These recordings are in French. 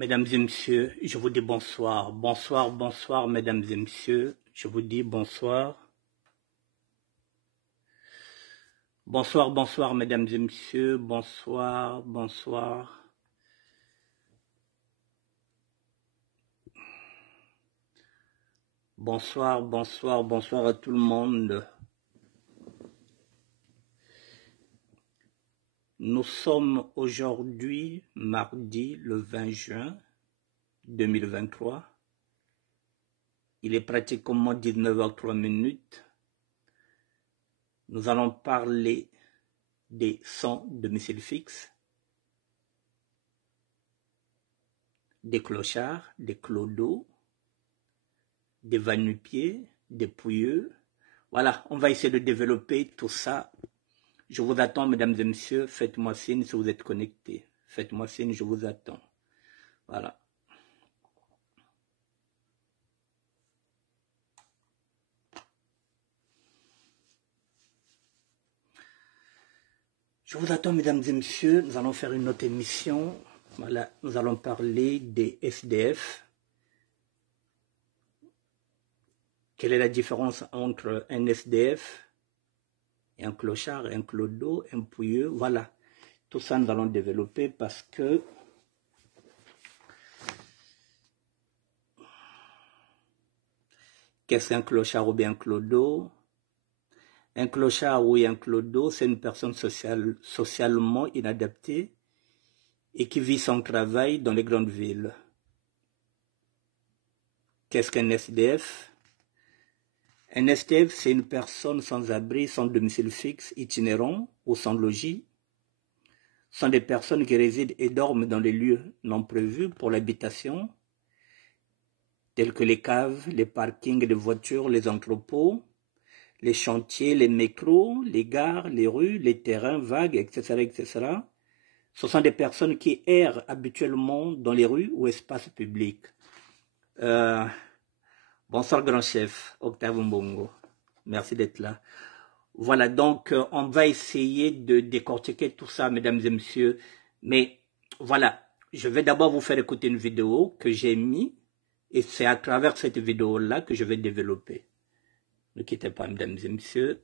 Mesdames et messieurs, je vous dis bonsoir. Bonsoir, bonsoir, mesdames et messieurs. Je vous dis bonsoir. Bonsoir, bonsoir, mesdames et messieurs. Bonsoir, bonsoir. Bonsoir, bonsoir, bonsoir à tout le monde. Nous sommes aujourd'hui, mardi, le 20 juin 2023. Il est pratiquement 19h03. Nous allons parler des sons de missiles fixes, des clochards, des clodos, des va-nu-pieds, des pouilleux. Voilà, on va essayer de développer tout ça. Je vous attends, mesdames et messieurs. Faites-moi signe si vous êtes connectés. Faites-moi signe, je vous attends. Voilà. Je vous attends, mesdames et messieurs. Nous allons faire une autre émission. Voilà, nous allons parler des SDF. Quelle est la différence entre un SDF et un clochard, un clodo, un pouilleux? Voilà, tout ça nous allons développer parce que qu'est-ce qu'un clochard ou bien un clodo? Un clochard ou un clodo, c'est une personne socialement inadaptée et qui vit son travail dans les grandes villes. Qu'est-ce qu'un SDF? Un SDF, c'est une personne sans abri, sans domicile fixe, itinérant ou sans logis. Ce sont des personnes qui résident et dorment dans les lieux non prévus pour l'habitation, tels que les caves, les parkings de voitures, les entrepôts, les chantiers, les métros, les gares, les rues, les terrains vagues, etc., etc. Ce sont des personnes qui errent habituellement dans les rues ou espaces publics. Bonsoir grand chef, Octave Mbongo. Merci d'être là. Voilà, donc on va essayer de décortiquer tout ça, mesdames et messieurs. Mais voilà, je vais d'abord vous faire écouter une vidéo que j'ai mise. Et c'est à travers cette vidéo-là que je vais développer. Ne quittez pas, mesdames et messieurs.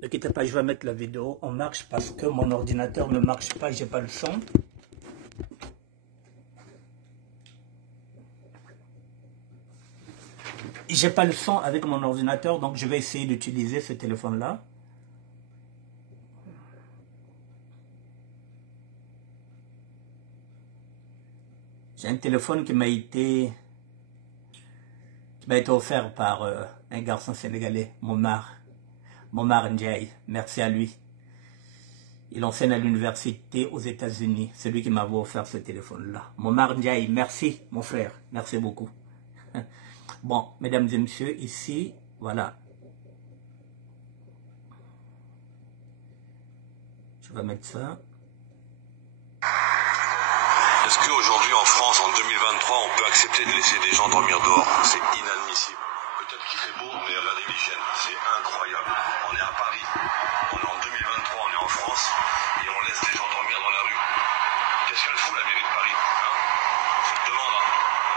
Ne quittez pas, je vais mettre la vidéo en marche parce que mon ordinateur ne marche pas, j'ai pas le son. J'ai pas le son avec mon ordinateur, donc je vais essayer d'utiliser ce téléphone-là. J'ai un téléphone qui m'a été offert par un garçon sénégalais, Momar Ndiaye. Merci à lui. Il enseigne à l'université aux États-Unis. C'est lui qui m'avait offert ce téléphone-là. Momar Ndiaye, merci mon frère. Merci beaucoup. Bon, mesdames et messieurs, ici, voilà. Je vais mettre ça. Est-ce qu'aujourd'hui en France, en 2023, on peut accepter de laisser des gens dormir dehors? C'est inadmissible. Peut-être qu'il fait beau, mais regardez l'hygiène, c'est incroyable. On est à Paris, on est en 2023, on est en France, et on laisse des gens dormir dans la rue. Qu'est-ce qu'elle fout la mairie de Paris, hein? On se demande, hein.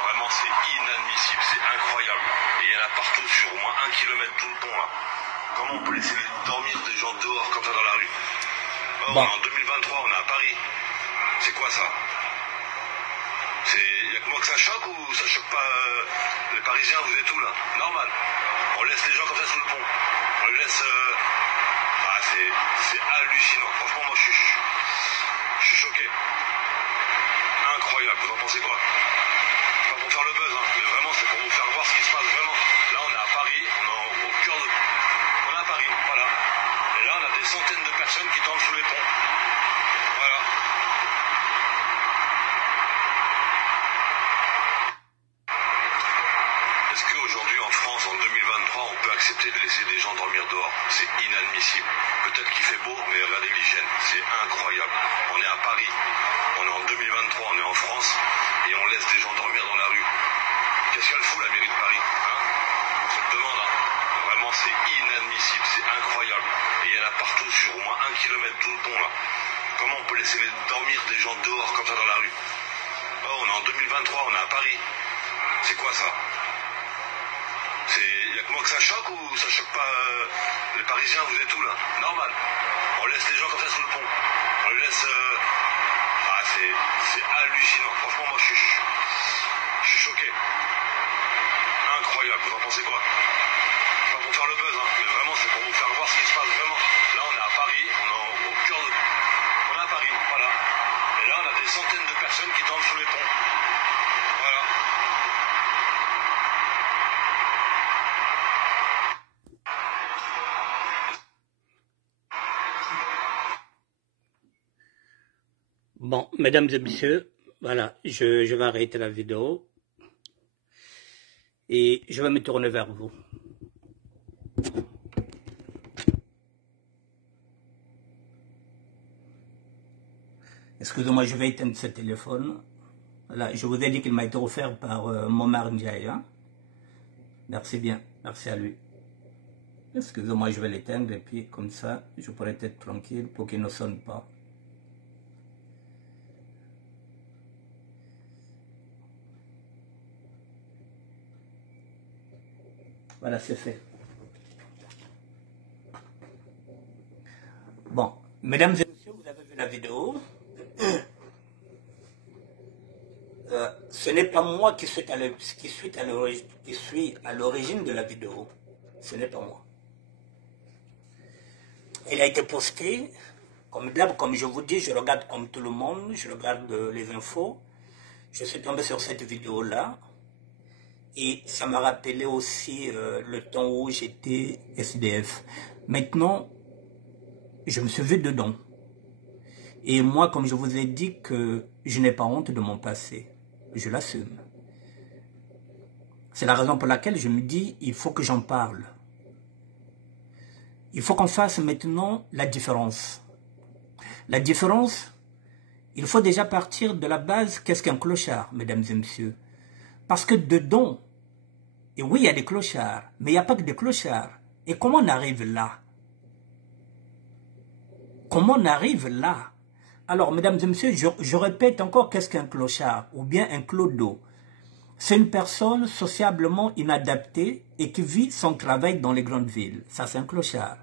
Vraiment c'est inadmissible, c'est incroyable. Et il y en a partout sur au moins 1 kilomètre tout le pont là. Comment on peut laisser dormir des gens dehors comme ça dans la rue? Bon. On est en 2023, on est à Paris. C'est quoi ça? Il y a que moi que ça choque ou ça choque pas les Parisiens? Vous êtes où là? Normal. On laisse les gens comme ça sous le pont. On les laisse... Ah, c'est hallucinant. Franchement, moi je suis choqué. Incroyable. Vous en pensez quoi? Pas pour faire le buzz, hein, mais vraiment c'est pour vous faire voir ce qui se passe vraiment. Là on est à Paris, on est au cœur de... On est à Paris, voilà. Et là on a des centaines de personnes qui dorment sous les ponts. Voilà. Est-ce qu'aujourd'hui en France, en 2023, on peut accepter de laisser des gens dormir dehors? C'est inadmissible. Peut-être qu'il fait beau, mais regardez l'hygiène, c'est incroyable. On est à Paris, on est en 2023, on est en France, et on laisse des gens dormir dans la rue. Qu'est-ce qu'elle fout la mairie de Paris, hein? On se demande, hein. Vraiment c'est inadmissible, c'est incroyable. Et il y en a partout sur au moins 1 kilomètre tout le pont là. Comment on peut laisser dormir des gens dehors comme ça dans la rue? Oh, on est en 2023, on est à Paris. C'est quoi ça? Il y a que moi que ça choque ou ça choque pas les Parisiens? Vous êtes où là? Normal. On laisse les gens comme ça sous le pont. On les laisse... Ah, c'est hallucinant. Franchement, moi je suis choqué. Incroyable. Vous en pensez quoi? Pas pour faire le buzz, hein, mais vraiment c'est pour vous faire voir ce qui se passe vraiment. Là on est à Paris, on est au cœur de... On est à Paris, voilà. Et là on a des centaines de personnes qui dorment sous les ponts. Voilà. Bon, mesdames et messieurs, voilà, je vais arrêter la vidéo et je vais me tourner vers vous. Excusez-moi, je vais éteindre ce téléphone. Voilà, je vous ai dit qu'il m'a été offert par Momar Ndiaye. Hein? Merci bien, merci à lui. Excusez-moi, je vais l'éteindre et puis comme ça, je pourrai être tranquille pour qu'il ne sonne pas. Voilà, c'est fait. Bon, mesdames et messieurs, vous avez vu la vidéo. Ce n'est pas moi qui suis à l'origine de la vidéo. Ce n'est pas moi. Elle a été postée, comme d'hab, comme je vous dis, je regarde comme tout le monde, je regarde les infos. Je suis tombé sur cette vidéo-là. Et ça m'a rappelé aussi le temps où j'étais SDF. Maintenant, je me suis vu dedans. Et moi, comme je vous ai dit que je n'ai pas honte de mon passé, je l'assume. C'est la raison pour laquelle je me dis, il faut que j'en parle. Il faut qu'on fasse maintenant la différence. La différence, il faut déjà partir de la base, qu'est-ce qu'un clochard, mesdames et messieurs? Parce que dedans, et oui, il y a des clochards, mais il n'y a pas que des clochards. Et comment on arrive là? Comment on arrive là? Alors, mesdames et messieurs, je répète encore qu'est-ce qu'un clochard ou bien un clodo. C'est une personne sociablement inadaptée et qui vit son travail dans les grandes villes. Ça, c'est un clochard.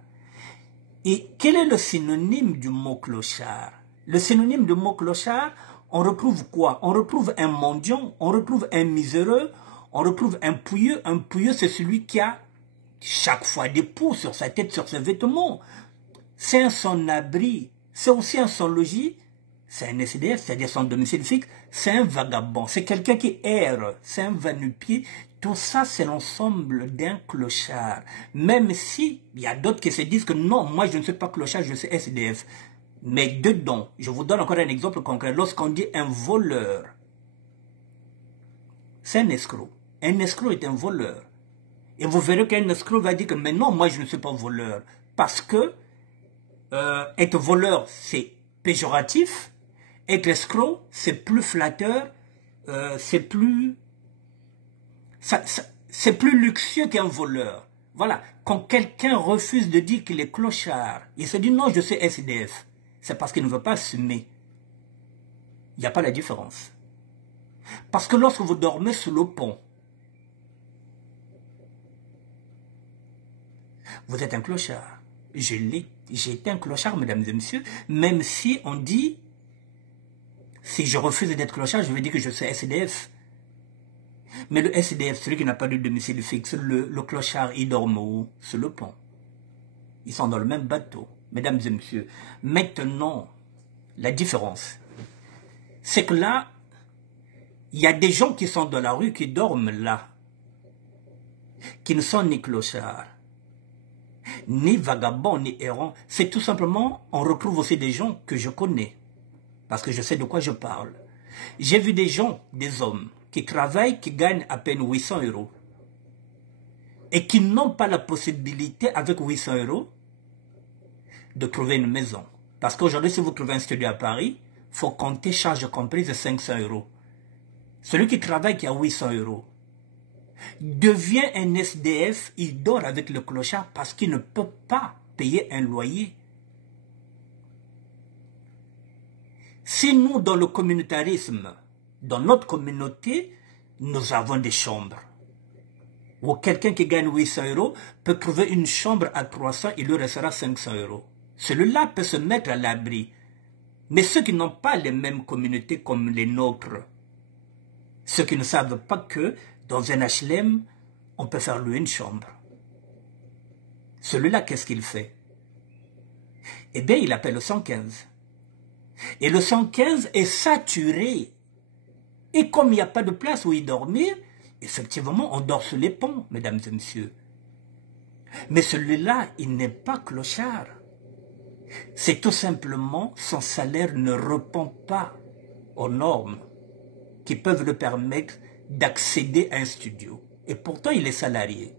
Et quel est le synonyme du mot clochard? Le synonyme du mot clochard, on retrouve quoi? On retrouve un mendiant, on retrouve un miséreux, on retrouve un pouilleux. Un pouilleux, c'est celui qui a chaque fois des poux sur sa tête, sur ses vêtements. C'est un sans-abri, c'est aussi un sans-logis, c'est un SDF, c'est-à-dire sans domicile fixe, c'est un vagabond, c'est quelqu'un qui erre, c'est un va-nu-pied. Tout ça, c'est l'ensemble d'un clochard. Même si il y a d'autres qui se disent que non, moi je ne suis pas clochard, je suis SDF. Mais dedans, je vous donne encore un exemple concret. Lorsqu'on dit un voleur, c'est un escroc. Un escroc est un voleur. Et vous verrez qu'un escroc va dire que mais non, moi je ne suis pas voleur. Parce que être voleur, c'est péjoratif. Être escroc, c'est plus flatteur. C'est plus luxueux qu'un voleur. Voilà. Quand quelqu'un refuse de dire qu'il est clochard, il se dit non, je suis SDF. C'est parce qu'il ne veut pas assumer. Il n'y a pas la différence. Parce que lorsque vous dormez sous le pont, vous êtes un clochard. J'ai été un clochard, mesdames et messieurs, même si on dit, si je refuse d'être clochard, je vais dire que je suis SDF. Mais le SDF, celui qui n'a pas de domicile fixe, le clochard, il dort où? Sur le pont. Ils sont dans le même bateau, mesdames et messieurs. Maintenant, la différence, c'est que là, il y a des gens qui sont dans la rue, qui dorment là, qui ne sont ni clochards, ni vagabonds, ni errants. C'est tout simplement, on retrouve aussi des gens que je connais, parce que je sais de quoi je parle. J'ai vu des gens, des hommes, qui travaillent, qui gagnent à peine 800 €, et qui n'ont pas la possibilité, avec 800 €, de trouver une maison. Parce qu'aujourd'hui, si vous trouvez un studio à Paris, il faut compter charges comprises de 500 €. Celui qui travaille qui a 800 € devient un SDF, il dort avec le clochard parce qu'il ne peut pas payer un loyer. Si nous, dans le communautarisme, dans notre communauté, nous avons des chambres, où quelqu'un qui gagne 800 € peut trouver une chambre à 300, il lui restera 500 €. Celui-là peut se mettre à l'abri. Mais ceux qui n'ont pas les mêmes communautés comme les nôtres, ceux qui ne savent pas que dans un HLM, on peut faire louer une chambre. Celui-là, qu'est-ce qu'il fait? Eh bien, il appelle le 115. Et le 115 est saturé. Et comme il n'y a pas de place où y dormir, effectivement, on dort sur les ponts, mesdames et messieurs. Mais celui-là, il n'est pas clochard. C'est tout simplement son salaire ne répond pas aux normes qui peuvent le permettre d'accéder à un studio. Et pourtant, il est salarié.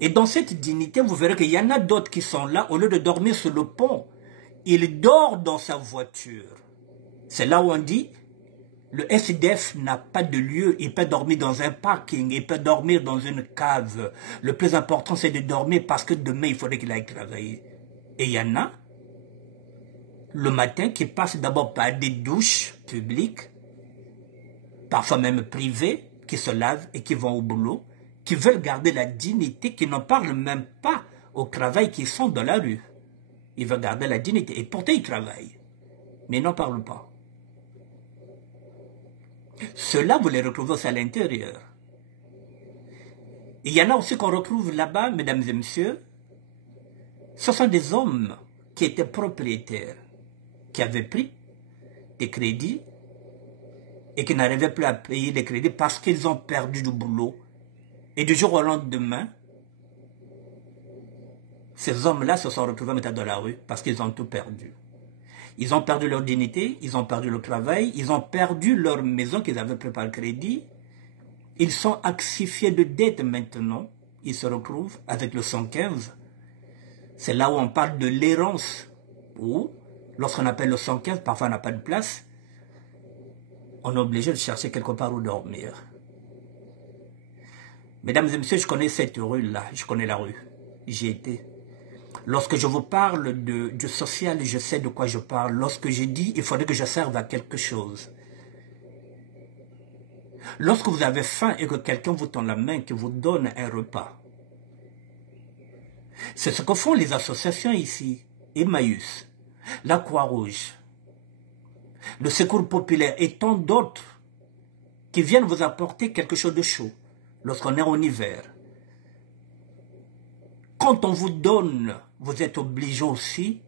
Et dans cette dignité, vous verrez qu'il y en a d'autres qui sont là, au lieu de dormir sur le pont, il dort dans sa voiture. C'est là où on dit, le SDF n'a pas de lieu, il peut dormir dans un parking, il peut dormir dans une cave. Le plus important, c'est de dormir parce que demain, il faudrait qu'il aille travailler. Et il y en a, le matin, qui passent d'abord par des douches publiques, parfois même privées, qui se lavent et qui vont au boulot, qui veulent garder la dignité, qui n'en parlent même pas au travail, qui sont dans la rue. Ils veulent garder la dignité. Et pourtant, ils travaillent. Mais ils n'en parlent pas. Ceux-là, vous les retrouvez aussi à l'intérieur. Il y en a aussi qu'on retrouve là-bas, mesdames et messieurs. Ce sont des hommes qui étaient propriétaires, qui avaient pris des crédits et qui n'arrivaient plus à payer les crédits parce qu'ils ont perdu du boulot. Et du jour au lendemain, ces hommes-là se sont retrouvés maintenant dans la rue parce qu'ils ont tout perdu. Ils ont perdu leur dignité, ils ont perdu leur travail, ils ont perdu leur maison qu'ils avaient pris par crédit. Ils sont axifiés de dettes maintenant. Ils se retrouvent avec le 115. C'est là où on parle de l'errance. Ou, lorsqu'on appelle le 115, parfois on n'a pas de place. On est obligé de chercher quelque part où dormir. Mesdames et messieurs, je connais cette rue-là, je connais la rue. J'y étais. Lorsque je vous parle du social, je sais de quoi je parle. Lorsque je dis, il faudrait que je serve à quelque chose. Lorsque vous avez faim et que quelqu'un vous tend la main, qui vous donne un repas. C'est ce que font les associations ici. Emmaüs, la Croix-Rouge, le Secours populaire et tant d'autres qui viennent vous apporter quelque chose de chaud lorsqu'on est en hiver. Quand on vous donne, vous êtes obligé aussi,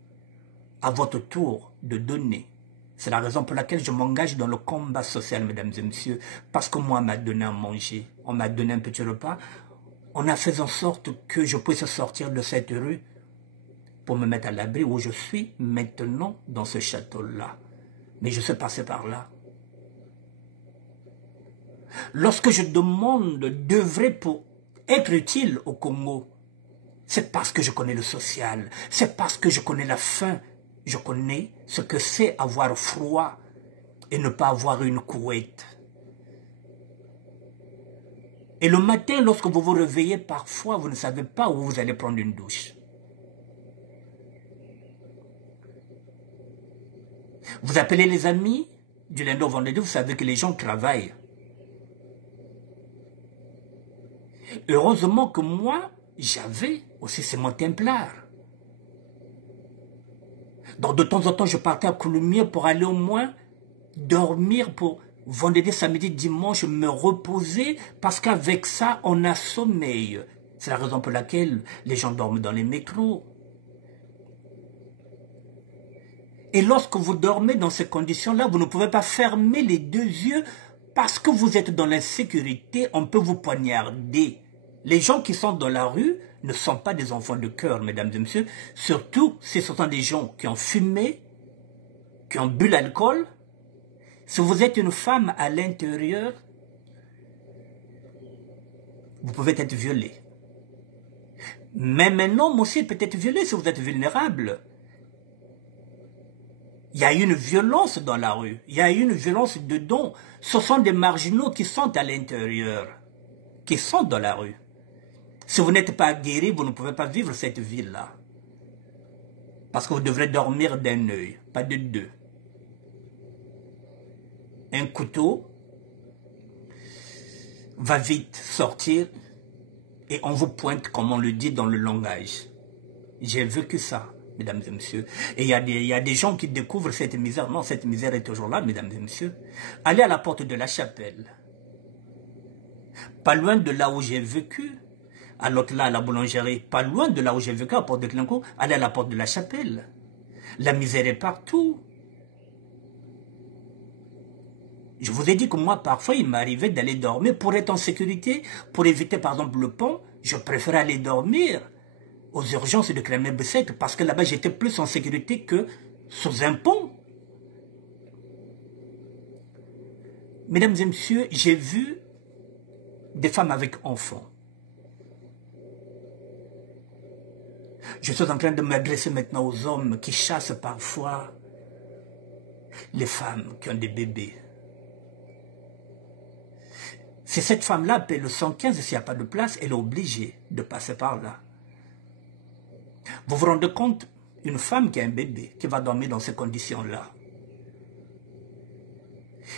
à votre tour, de donner. C'est la raison pour laquelle je m'engage dans le combat social, mesdames et messieurs, parce que moi, on m'a donné à manger, on m'a donné un petit repas, on a fait en sorte que je puisse sortir de cette rue pour me mettre à l'abri où je suis maintenant dans ce château-là. Mais je suis passé par là. Lorsque je demande d'œuvrer pour être utile au Congo, c'est parce que je connais le social, c'est parce que je connais la faim, je connais ce que c'est avoir froid et ne pas avoir une couette. Et le matin, lorsque vous vous réveillez, parfois, vous ne savez pas où vous allez prendre une douche. Vous appelez les amis, du lundi au vendredi, vous savez que les gens travaillent. Heureusement que moi, j'avais aussi ces mots templars. Donc de temps en temps, je partais à Coulommiers pour aller au moins dormir pour vendredi, samedi, dimanche, me reposer, parce qu'avec ça, on a sommeil. C'est la raison pour laquelle les gens dorment dans les métros. Et lorsque vous dormez dans ces conditions-là, vous ne pouvez pas fermer les deux yeux parce que vous êtes dans l'insécurité, on peut vous poignarder. Les gens qui sont dans la rue ne sont pas des enfants de cœur, mesdames et messieurs. Surtout si ce sont des gens qui ont fumé, qui ont bu l'alcool. Si vous êtes une femme à l'intérieur, vous pouvez être violé. Même un homme aussi peut être violé si vous êtes vulnérable. Il y a une violence dans la rue, il y a une violence dedans. Ce sont des marginaux qui sont à l'intérieur, qui sont dans la rue. Si vous n'êtes pas guéri, vous ne pouvez pas vivre cette vie-là. Parce que vous devrez dormir d'un œil, pas de deux. un couteau va vite sortir et on vous pointe comme on le dit dans le langage. J'ai vécu ça, mesdames et messieurs. Et il y a des gens qui découvrent cette misère. Non, cette misère est toujours là, mesdames et messieurs. Allez à la porte de la chapelle. Pas loin de là où j'ai vécu, à l'autre là, à la boulangerie, pas loin de là où j'ai vécu, à Porte de Clinquot, allez à la porte de la chapelle. La misère est partout. Je vous ai dit que moi, parfois, il m'arrivait d'aller dormir pour être en sécurité, pour éviter, par exemple, le pont. Je préférais aller dormir aux urgences de Kremlin-Bessette parce que là-bas, j'étais plus en sécurité que sous un pont. Mesdames et messieurs, j'ai vu des femmes avec enfants. Je suis en train de m'adresser maintenant aux hommes qui chassent parfois les femmes qui ont des bébés. Si cette femme-là appelle le 115, s'il n'y a pas de place, elle est obligée de passer par là. Vous vous rendez compte, une femme qui a un bébé, qui va dormir dans ces conditions-là.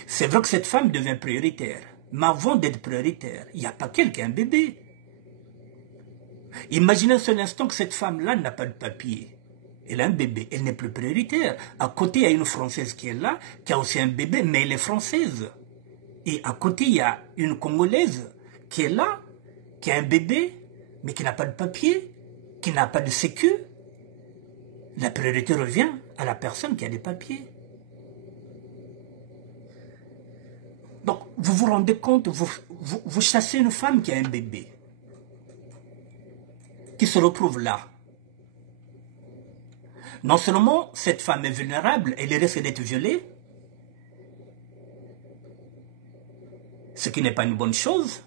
C'est vrai que cette femme devient prioritaire. Mais avant d'être prioritaire, il n'y a pas qu'elle qui a un bébé. Imaginez un seul instant que cette femme-là n'a pas de papier. Elle a un bébé, elle n'est plus prioritaire. À côté, il y a une Française qui est là, qui a aussi un bébé, mais elle est française. Et à côté, il y a une Congolaise qui est là, qui a un bébé, mais qui n'a pas de papier, qui n'a pas de sécu. La priorité revient à la personne qui a des papiers. Donc, vous vous rendez compte, vous chassez une femme qui a un bébé, qui se retrouve là. Non seulement cette femme est vulnérable, elle risque d'être violée, ce qui n'est pas une bonne chose.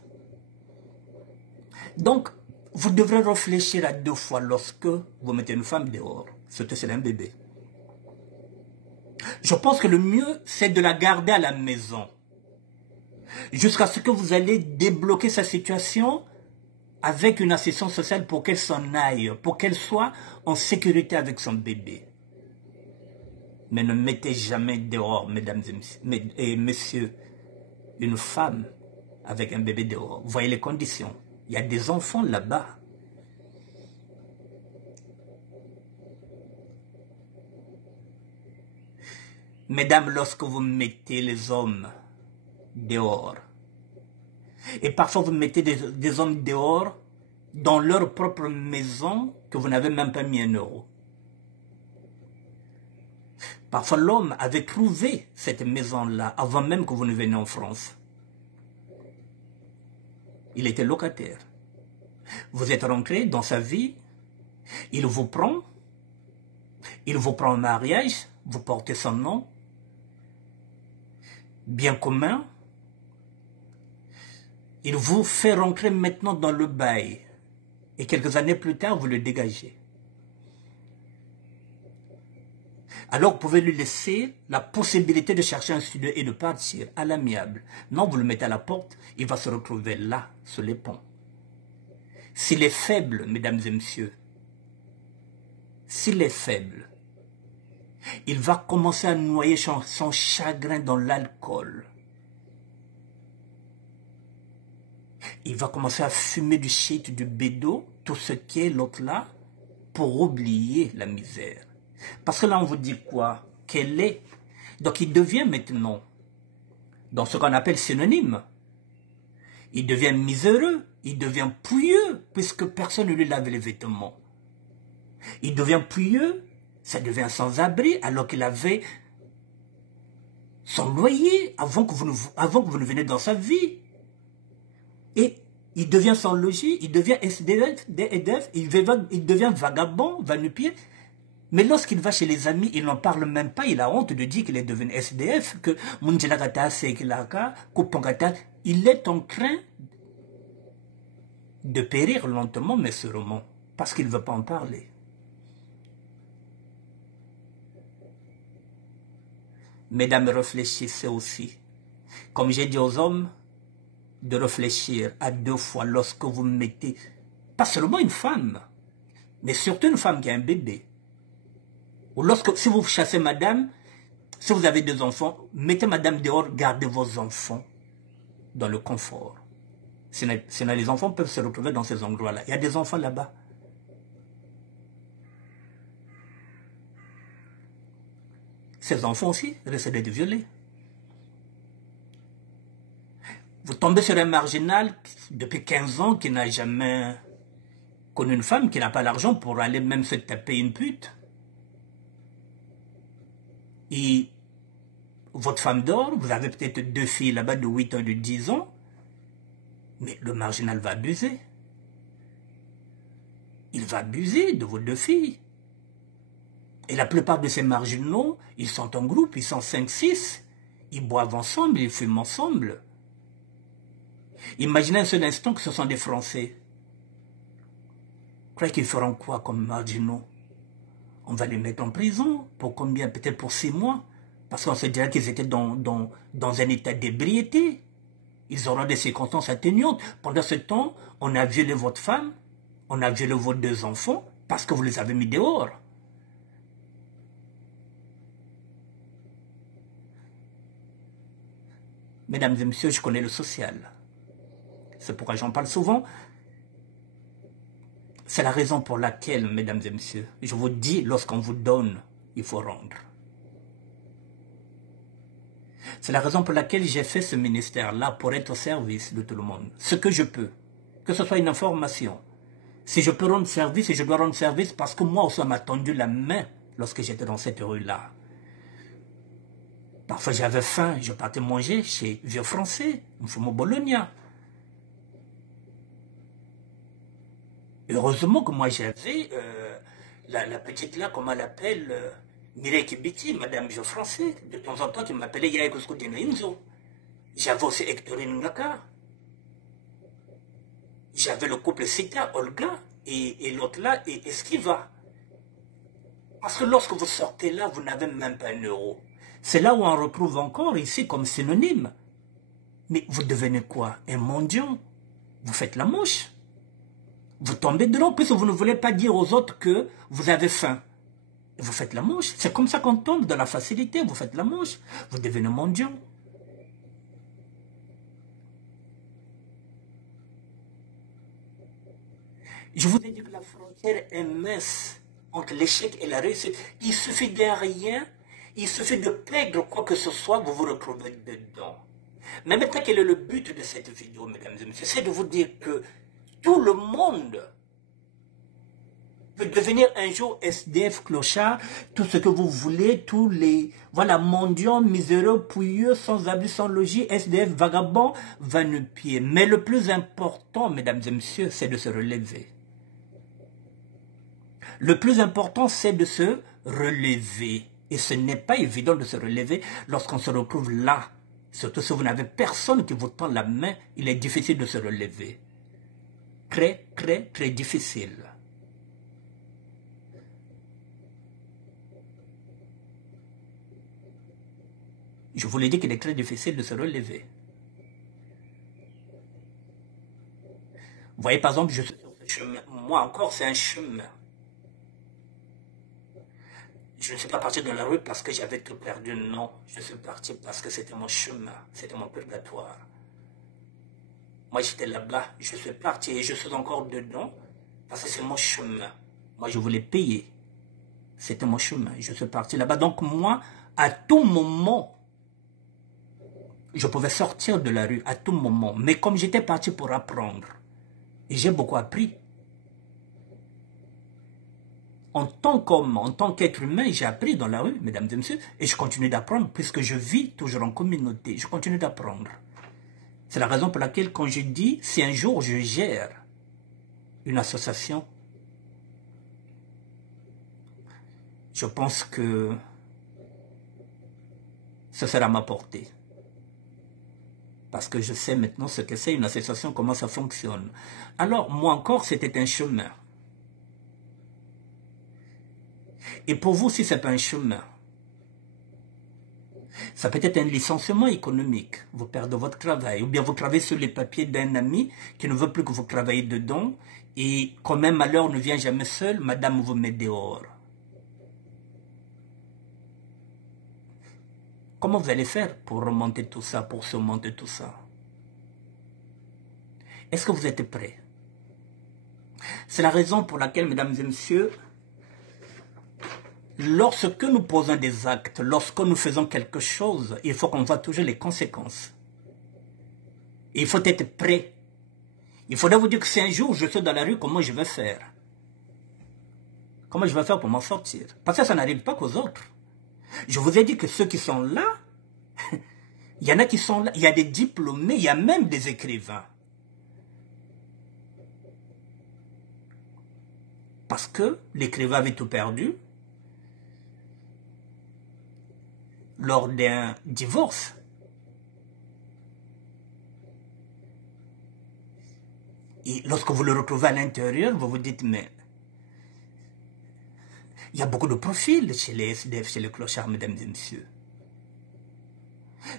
Donc, vous devrez réfléchir à 2 fois lorsque vous mettez une femme dehors, surtout si elle a un bébé. Je pense que le mieux, c'est de la garder à la maison, jusqu'à ce que vous allez débloquer sa situation avec une assistance sociale pour qu'elle s'en aille, pour qu'elle soit en sécurité avec son bébé. Mais ne mettez jamais dehors, mesdames et messieurs, une femme avec un bébé dehors. Voyez les conditions. Il y a des enfants là-bas. Mesdames, lorsque vous mettez les hommes dehors, et parfois vous mettez des hommes dehors dans leur propre maison que vous n'avez même pas mis 1 euro. Parfois l'homme avait trouvé cette maison-là avant même que vous ne veniez en France. Il était locataire. Vous êtes rentré dans sa vie, il vous prend en mariage, vous portez son nom, bien commun. Il vous fait rentrer maintenant dans le bail. Et quelques années plus tard, vous le dégagez. Alors, vous pouvez lui laisser la possibilité de chercher un studio et de partir à l'amiable. Non, vous le mettez à la porte, il va se retrouver là, sur les ponts. S'il est faible, mesdames et messieurs, s'il est faible, il va commencer à noyer son chagrin dans l'alcool. Il va commencer à fumer du shit, du bédo, tout ce qui est l'autre là, pour oublier la misère. Parce que là, on vous dit quoi? Qu'elle est. Donc, il devient maintenant, dans ce qu'on appelle synonyme, il devient miséreux, il devient pouilleux, puisque personne ne lui lave les vêtements. Il devient pouilleux, ça devient sans-abri, alors qu'il avait son loyer avant que vous ne veniez dans sa vie. Et il devient sans logis, il devient SDF, il devient vagabond, va-nu-pied. Mais lorsqu'il va chez les amis, il n'en parle même pas, il a honte de dire qu'il est devenu SDF, que il est en train de périr lentement mais sûrement, parce qu'il ne veut pas en parler. Mesdames, réfléchissez aussi. Comme j'ai dit aux hommes, de réfléchir à 2 fois lorsque vous mettez, pas seulement une femme, mais surtout une femme qui a un bébé. Ou si vous chassez madame, Si vous avez des enfants, mettez madame dehors, gardez vos enfants dans le confort. Sinon, les enfants peuvent se retrouver dans ces endroits-là. Il y a des enfants là-bas. Ces enfants aussi risquent d'être violés. Vous tombez sur un marginal depuis 15 ans qui n'a jamais connu une femme, qui n'a pas l'argent pour aller même se taper une pute. Et votre femme dort, vous avez peut-être 2 filles là-bas de 8 ans, de 10 ans, mais le marginal va abuser. Il va abuser de vos 2 filles. Et la plupart de ces marginaux, ils sont en groupe, ils sont 5, 6, ils boivent ensemble, ils fument ensemble. Imaginez un seul instant que ce sont des Français. Vous croyez qu'ils feront quoi comme marginaux? On va les mettre en prison. Pour combien? Peut-être pour 6 mois. Parce qu'on se dirait qu'ils étaient dans un état d'ébriété. Ils auront des circonstances atténuantes. Pendant ce temps, on a violé votre femme, on a violé vos 2 enfants, parce que vous les avez mis dehors. Mesdames et messieurs, je connais le social. C'est pourquoi j'en parle souvent. C'est la raison pour laquelle, mesdames et messieurs, je vous dis, lorsqu'on vous donne, il faut rendre. C'est la raison pour laquelle j'ai fait ce ministère-là, pour être au service de tout le monde. Ce que je peux, que ce soit une information. Si je peux rendre service, et je dois rendre service parce que moi aussi, on m'a tendu la main lorsque j'étais dans cette rue-là. Parfois, j'avais faim, je partais manger chez Vieux Français, Mfumo Bologna. Heureusement que moi j'avais la petite là, comment elle l'appelle, Mireille Kibiti, Madame Vieux Français, de temps en temps qui m'appelait Yae Kusku Dino. J'avais aussi Hectorine Ngaka. J'avais le couple Sita, Olga, et l'autre là, et Esquiva. Parce que lorsque vous sortez là, vous n'avez même pas 1 euro. C'est là où on retrouve encore ici comme synonyme. Mais vous devenez quoi? Un mendiant. Vous faites la mouche. Vous tombez dedans puisque vous ne voulez pas dire aux autres que vous avez faim. Vous faites la mouche. C'est comme ça qu'on tombe dans la facilité. Vous faites la mouche. Vous devenez mendiant. Je vous ai dit que la frontière est mince entre l'échec et la réussite. Il suffit de rien. Il suffit de perdre quoi que ce soit, vous vous retrouvez dedans. Mais maintenant, quel est le but de cette vidéo, mesdames et messieurs? C'est de vous dire que tout le monde peut devenir un jour SDF, clochard, tout ce que vous voulez, tous les, voilà, mendiants, miséreux, pouilleux, sans abri, sans logis, SDF, vagabonds, va-nu-pieds. Mais le plus important, mesdames et messieurs, c'est de se relever. Le plus important, c'est de se relever. Et ce n'est pas évident de se relever lorsqu'on se retrouve là. Surtout si vous n'avez personne qui vous tend la main, il est difficile de se relever. Très, très, très difficile. Je vous l'ai dit qu'il est très difficile de se relever. Vous voyez, par exemple, je suis sur ce chemin. Moi encore, c'est un chemin. Je ne suis pas parti dans la rue parce que j'avais tout perdu, non. Je suis parti parce que c'était mon chemin, c'était mon purgatoire. Moi, j'étais là-bas, je suis parti et je suis encore dedans parce que c'est mon chemin. Moi, je voulais payer. C'était mon chemin, je suis parti là-bas. Donc moi, à tout moment, je pouvais sortir de la rue, à tout moment. Mais comme j'étais parti pour apprendre, et j'ai beaucoup appris, en tant qu'homme, en tant qu'être humain, j'ai appris dans la rue, mesdames et messieurs, et je continue d'apprendre, puisque je vis toujours en communauté, je continue d'apprendre. C'est la raison pour laquelle, quand je dis, si un jour je gère une association, je pense que ce sera à ma portée. Parce que je sais maintenant ce que c'est une association, comment ça fonctionne. Alors, moi encore, c'était un chemin. Et pour vous, si ce n'est pas un chemin, ça peut être un licenciement économique. Vous perdez votre travail. Ou bien vous travaillez sur les papiers d'un ami qui ne veut plus que vous travaillez dedans. Et comme un malheur ne vient jamais seul, madame vous met dehors. Comment vous allez faire pour remonter tout ça, pour surmonter tout ça? Est-ce que vous êtes prêts? C'est la raison pour laquelle, mesdames et messieurs, lorsque nous posons des actes, lorsque nous faisons quelque chose, il faut qu'on voit toujours les conséquences. Il faut être prêt. Il faudrait vous dire que si un jour je suis dans la rue, comment je vais faire? Comment je vais faire pour m'en sortir? Parce que ça n'arrive pas qu'aux autres. Je vous ai dit que ceux qui sont là, il y en a qui sont là, il y a des diplômés, il y a même des écrivains. Parce que l'écrivain avait tout perdu lors d'un divorce. Et lorsque vous le retrouvez à l'intérieur, vous vous dites, mais il y a beaucoup de profils chez les SDF, chez les clochards, mesdames et messieurs.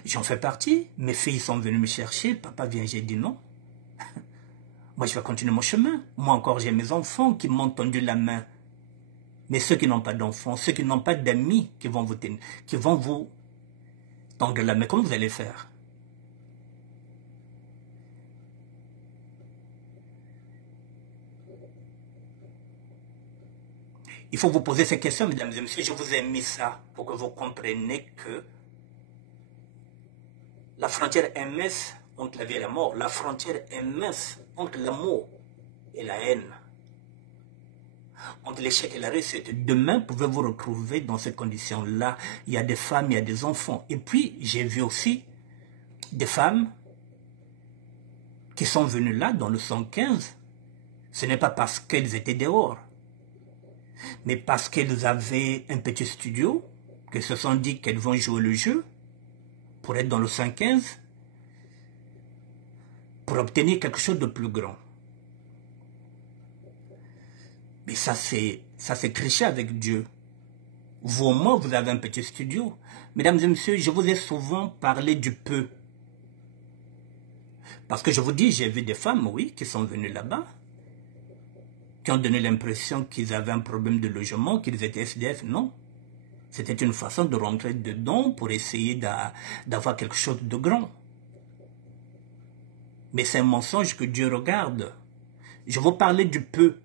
J'en fais partie. Mes filles sont venues me chercher. Papa vient, j'ai dit non. Moi, je vais continuer mon chemin. Moi encore, j'ai mes enfants qui m'ont tendu la main. Mais ceux qui n'ont pas d'enfants, ceux qui n'ont pas d'amis qui vont vous tendre la main, comment vous allez faire? Il faut vous poser ces questions, mesdames et messieurs. Je vous ai mis ça pour que vous compreniez que la frontière est mince entre la vie et la mort. La frontière est mince entre l'amour et la haine. Entre l'échec et la réussite. Demain, pouvez-vous retrouver dans ces conditions-là. Il y a des femmes, il y a des enfants. Et puis, j'ai vu aussi des femmes qui sont venues là, dans le 115. Ce n'est pas parce qu'elles étaient dehors, mais parce qu'elles avaient un petit studio, qu'elles se sont dit qu'elles vont jouer le jeu pour être dans le 115, pour obtenir quelque chose de plus grand. Mais ça c'est tricher avec Dieu. Vous, au moins, vous avez un petit studio. Mesdames et messieurs, je vous ai souvent parlé du peu. Parce que je vous dis, j'ai vu des femmes, oui, qui sont venues là-bas, qui ont donné l'impression qu'ils avaient un problème de logement, qu'ils étaient SDF. Non. C'était une façon de rentrer dedans pour essayer d'avoir quelque chose de grand. Mais c'est un mensonge que Dieu regarde. Je vous parlais du peu.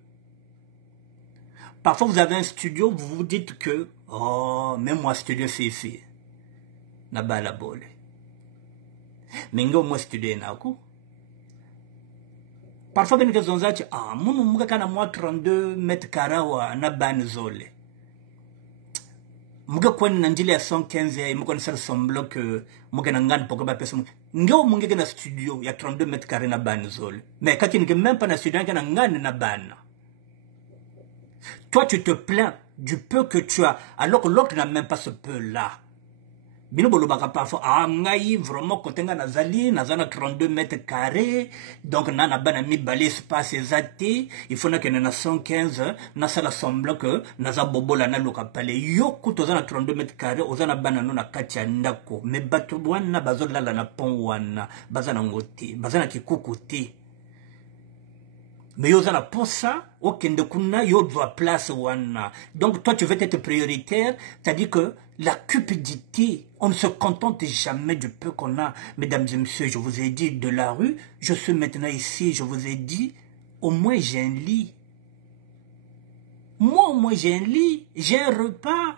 Parfois, vous avez un studio, vous vous dites que, oh, même moi, studio, c'est ici. N'a-ba la bole. Mais moi, studio, n'a pas. Parfois, ben que zonza ti ah munu muka kana moi 32 mètres carrés wa na ban zole. Muka kwa nanjili ya 115 ya muka nisal semblant que muka nangan poko ba pesa ngeo muka na studio ya 32 mètres carrés na ban zole. Mais quand il n'y a même pas na studio kana ngan na ban. Toi tu te plains du peu que tu as alors que l'autre n'a même pas ce peu là. Bino bolobaka parfois ah ngai vraiment kotenga nazali nazana 32 mètres carrés donc nana bana mi balé espace ezati il faut na que na 115 na sala semblant que naza bobola na loka pale yo kutozana 32 mètres carrés ozana bana no na kati ya ndako mais bato wana bazolala na pont wana bazana ngoti bazana kikukuti mais yo zana pour ça okende kuna yo doit place wana donc toi tu veux être prioritaire, c'est-à-dire que la cupidité, on ne se contente jamais du peu qu'on a. Mesdames et messieurs, je vous ai dit de la rue, je suis maintenant ici, je vous ai dit, au moins j'ai un lit. Moi, au moins j'ai un lit, j'ai un repas,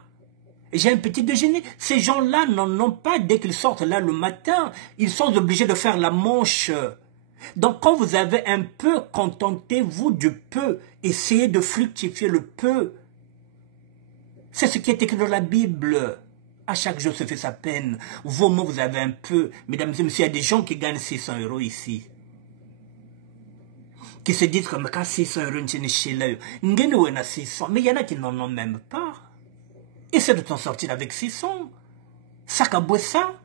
j'ai un petit déjeuner. Ces gens-là n'en ont pas dès qu'ils sortent là le matin. Ils sont obligés de faire la manche. Donc quand vous avez un peu, contentez-vous du peu. Essayez de fructifier le peu. C'est ce qui est écrit dans la Bible. À chaque jour se fait sa peine. Vous, moi, vous avez un peu. Mesdames et messieurs, il y a des gens qui gagnent 600 € ici. Qui se disent comme quand 600 €, chez là. Mais il y en a qui n'en ont même pas. Essaie de t'en sortir avec 600. Sac à boire ça.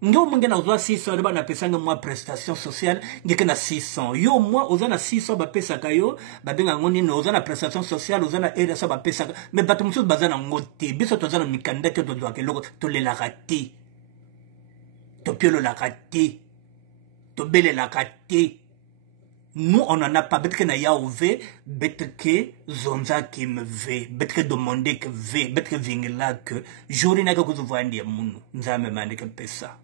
Yo mungena uzwa 600 € na pesanga mwa prestation sociale ngeke na 600 yo mwa uzana 600 ba pesa kayo ba benga ngoni no uzana prestation sociale uzana RSA ba pesa mais bato musu bazana ngote biso tozana mikanda ke dodo akeloko to le la raté to piolo la raté to bele la raté Nous, on n'en a pas. Betke na yaouvé, betke zonza qui me ve, betke demander que ve, betke vingla que, jori na kako zuvandi ya munu, nzame mande que pesa.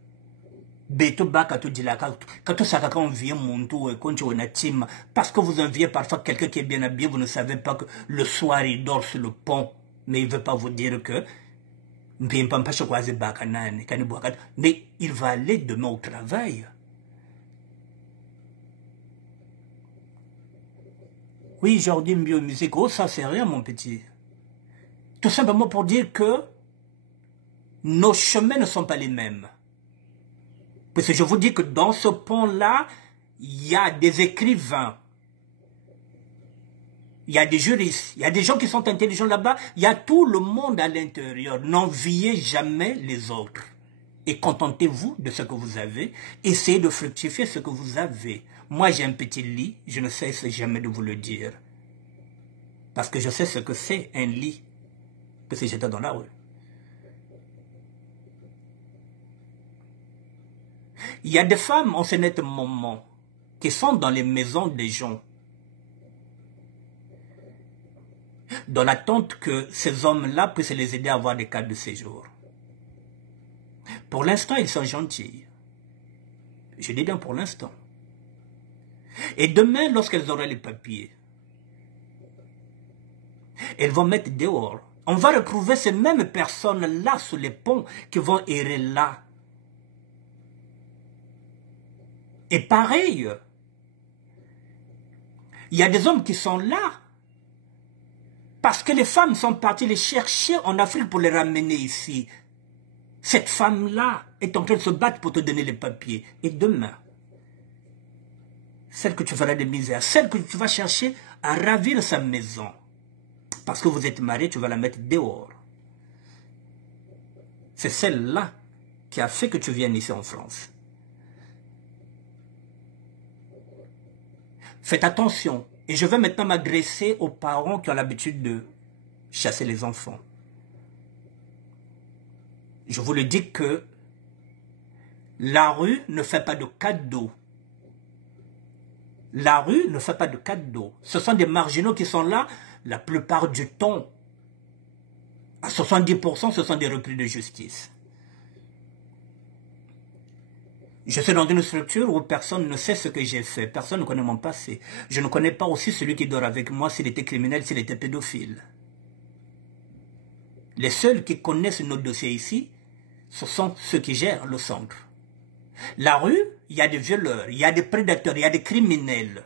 Beto baka tu dilaka, quand tu saka quand vient mon tour et quand tu es natima, parce que vous enviez parfois quelqu'un qui est bien habillé, vous ne savez pas que le soir il dort sur le pont, mais il ne veut pas vous dire que, mais il va aller demain au travail. Oui, Jordi Biomusique, oh ça c'est rien mon petit. Tout simplement pour dire que nos chemins ne sont pas les mêmes. Parce que je vous dis que dans ce pont-là, il y a des écrivains, il y a des juristes, il y a des gens qui sont intelligents là-bas, il y a tout le monde à l'intérieur. N'enviez jamais les autres. Et contentez-vous de ce que vous avez. Essayez de fructifier ce que vous avez. Moi, j'ai un petit lit, je ne cesse jamais de vous le dire. Parce que je sais ce que c'est un lit. Parce que j'étais dans la rue. Il y a des femmes en ce net moment qui sont dans les maisons des gens. Dans l'attente que ces hommes-là puissent les aider à avoir des cartes de séjour. Pour l'instant, ils sont gentils. Je dis bien pour l'instant. Et demain, lorsqu'elles auront les papiers, elles vont mettre dehors. On va retrouver ces mêmes personnes-là sur les ponts qui vont errer là. Et pareil, il y a des hommes qui sont là. Parce que les femmes sont parties les chercher en Afrique pour les ramener ici. Cette femme-là est en train de se battre pour te donner les papiers. Et demain, celle que tu feras de misère, celle que tu vas chercher à ravir sa maison, parce que vous êtes mariés, tu vas la mettre dehors. C'est celle-là qui a fait que tu viennes ici en France. Faites attention. Et je vais maintenant m'adresser aux parents qui ont l'habitude de chasser les enfants. Je vous le dis que la rue ne fait pas de cadeaux. La rue ne fait pas de cadeaux. Ce sont des marginaux qui sont là la plupart du temps. À 70%, ce sont des repris de justice. Je suis dans une structure où personne ne sait ce que j'ai fait. Personne ne connaît mon passé. Je ne connais pas aussi celui qui dort avec moi s'il était criminel, s'il était pédophile. Les seuls qui connaissent nos dossiers ici, ce sont ceux qui gèrent le centre. La rue, il y a des violeurs, il y a des prédateurs, il y a des criminels.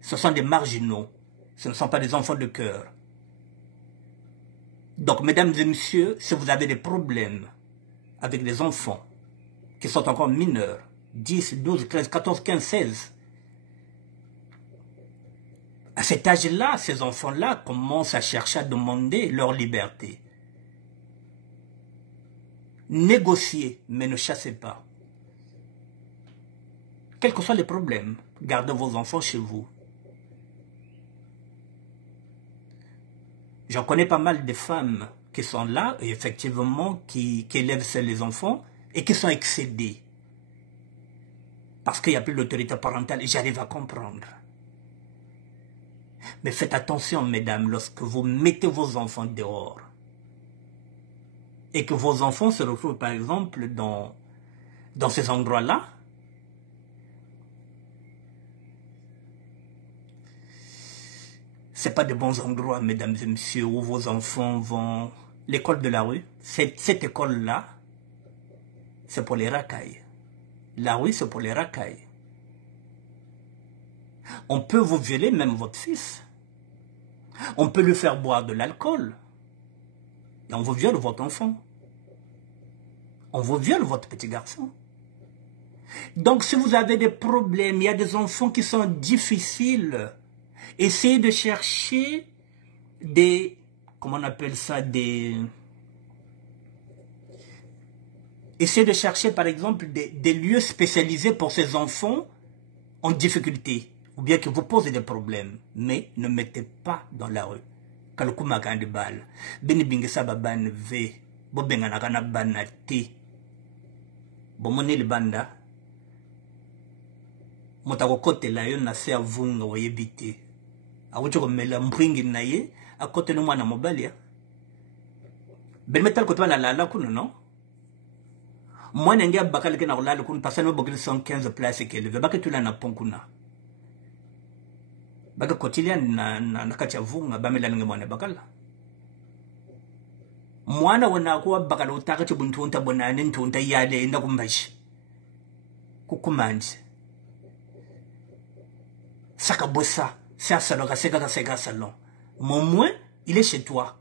Ce sont des marginaux. Ce ne sont pas des enfants de cœur. Donc, mesdames et messieurs, si vous avez des problèmes avec des enfants qui sont encore mineurs, 10, 12, 13, 14, 15, 16. À cet âge-là, ces enfants-là commencent à chercher à demander leur liberté. Négociez, mais ne chassez pas. Quels que soient les problèmes, gardez vos enfants chez vous. J'en connais pas mal de femmes qui sont là, et effectivement, qui élèvent les enfants, et qui sont excédées. Parce qu'il n'y a plus d'autorité parentale, et j'arrive à comprendre. Mais faites attention, mesdames, lorsque vous mettez vos enfants dehors, et que vos enfants se retrouvent, par exemple, dans ces endroits-là, ce n'est pas de bons endroits, mesdames et messieurs, où vos enfants vont... L'école de la rue, cette école-là, c'est pour les racailles. La rue, c'est pour les racailles. On peut vous violer, même votre fils. On peut lui faire boire de l'alcool. Et on vous viole votre enfant. On vous viole votre petit garçon. Donc, si vous avez des problèmes, il y a des enfants qui sont difficiles, essayez de chercher des... Comment on appelle ça? Essayez de chercher, par exemple, des lieux spécialisés pour ces enfants en difficulté, ou bien qui vous posent des problèmes, mais ne mettez pas dans la rue. Kalukuma kandi bal, beni bingesa baban ve, bobenga nakana banati, bomoni le banda. Motako kote la yo na se avunga wayebite. Awucho komela mpringi na ye akote no mwana mobali ya. Ben metal kote la la kuno no. Mwana ngia bakal ke na kolala kuno pasano no bokil 115 place ke leve baka tula na ponkuna. Baka kotilia na kati avunga bamela nge mwana bakala. Mwana wana kuwa bakala utaka chibuntu unta bonane ntunta yale enda kumbashi. Kukumanje. Sakabossa, c'est un salon, c'est un salon. Mon moins, il est chez toi.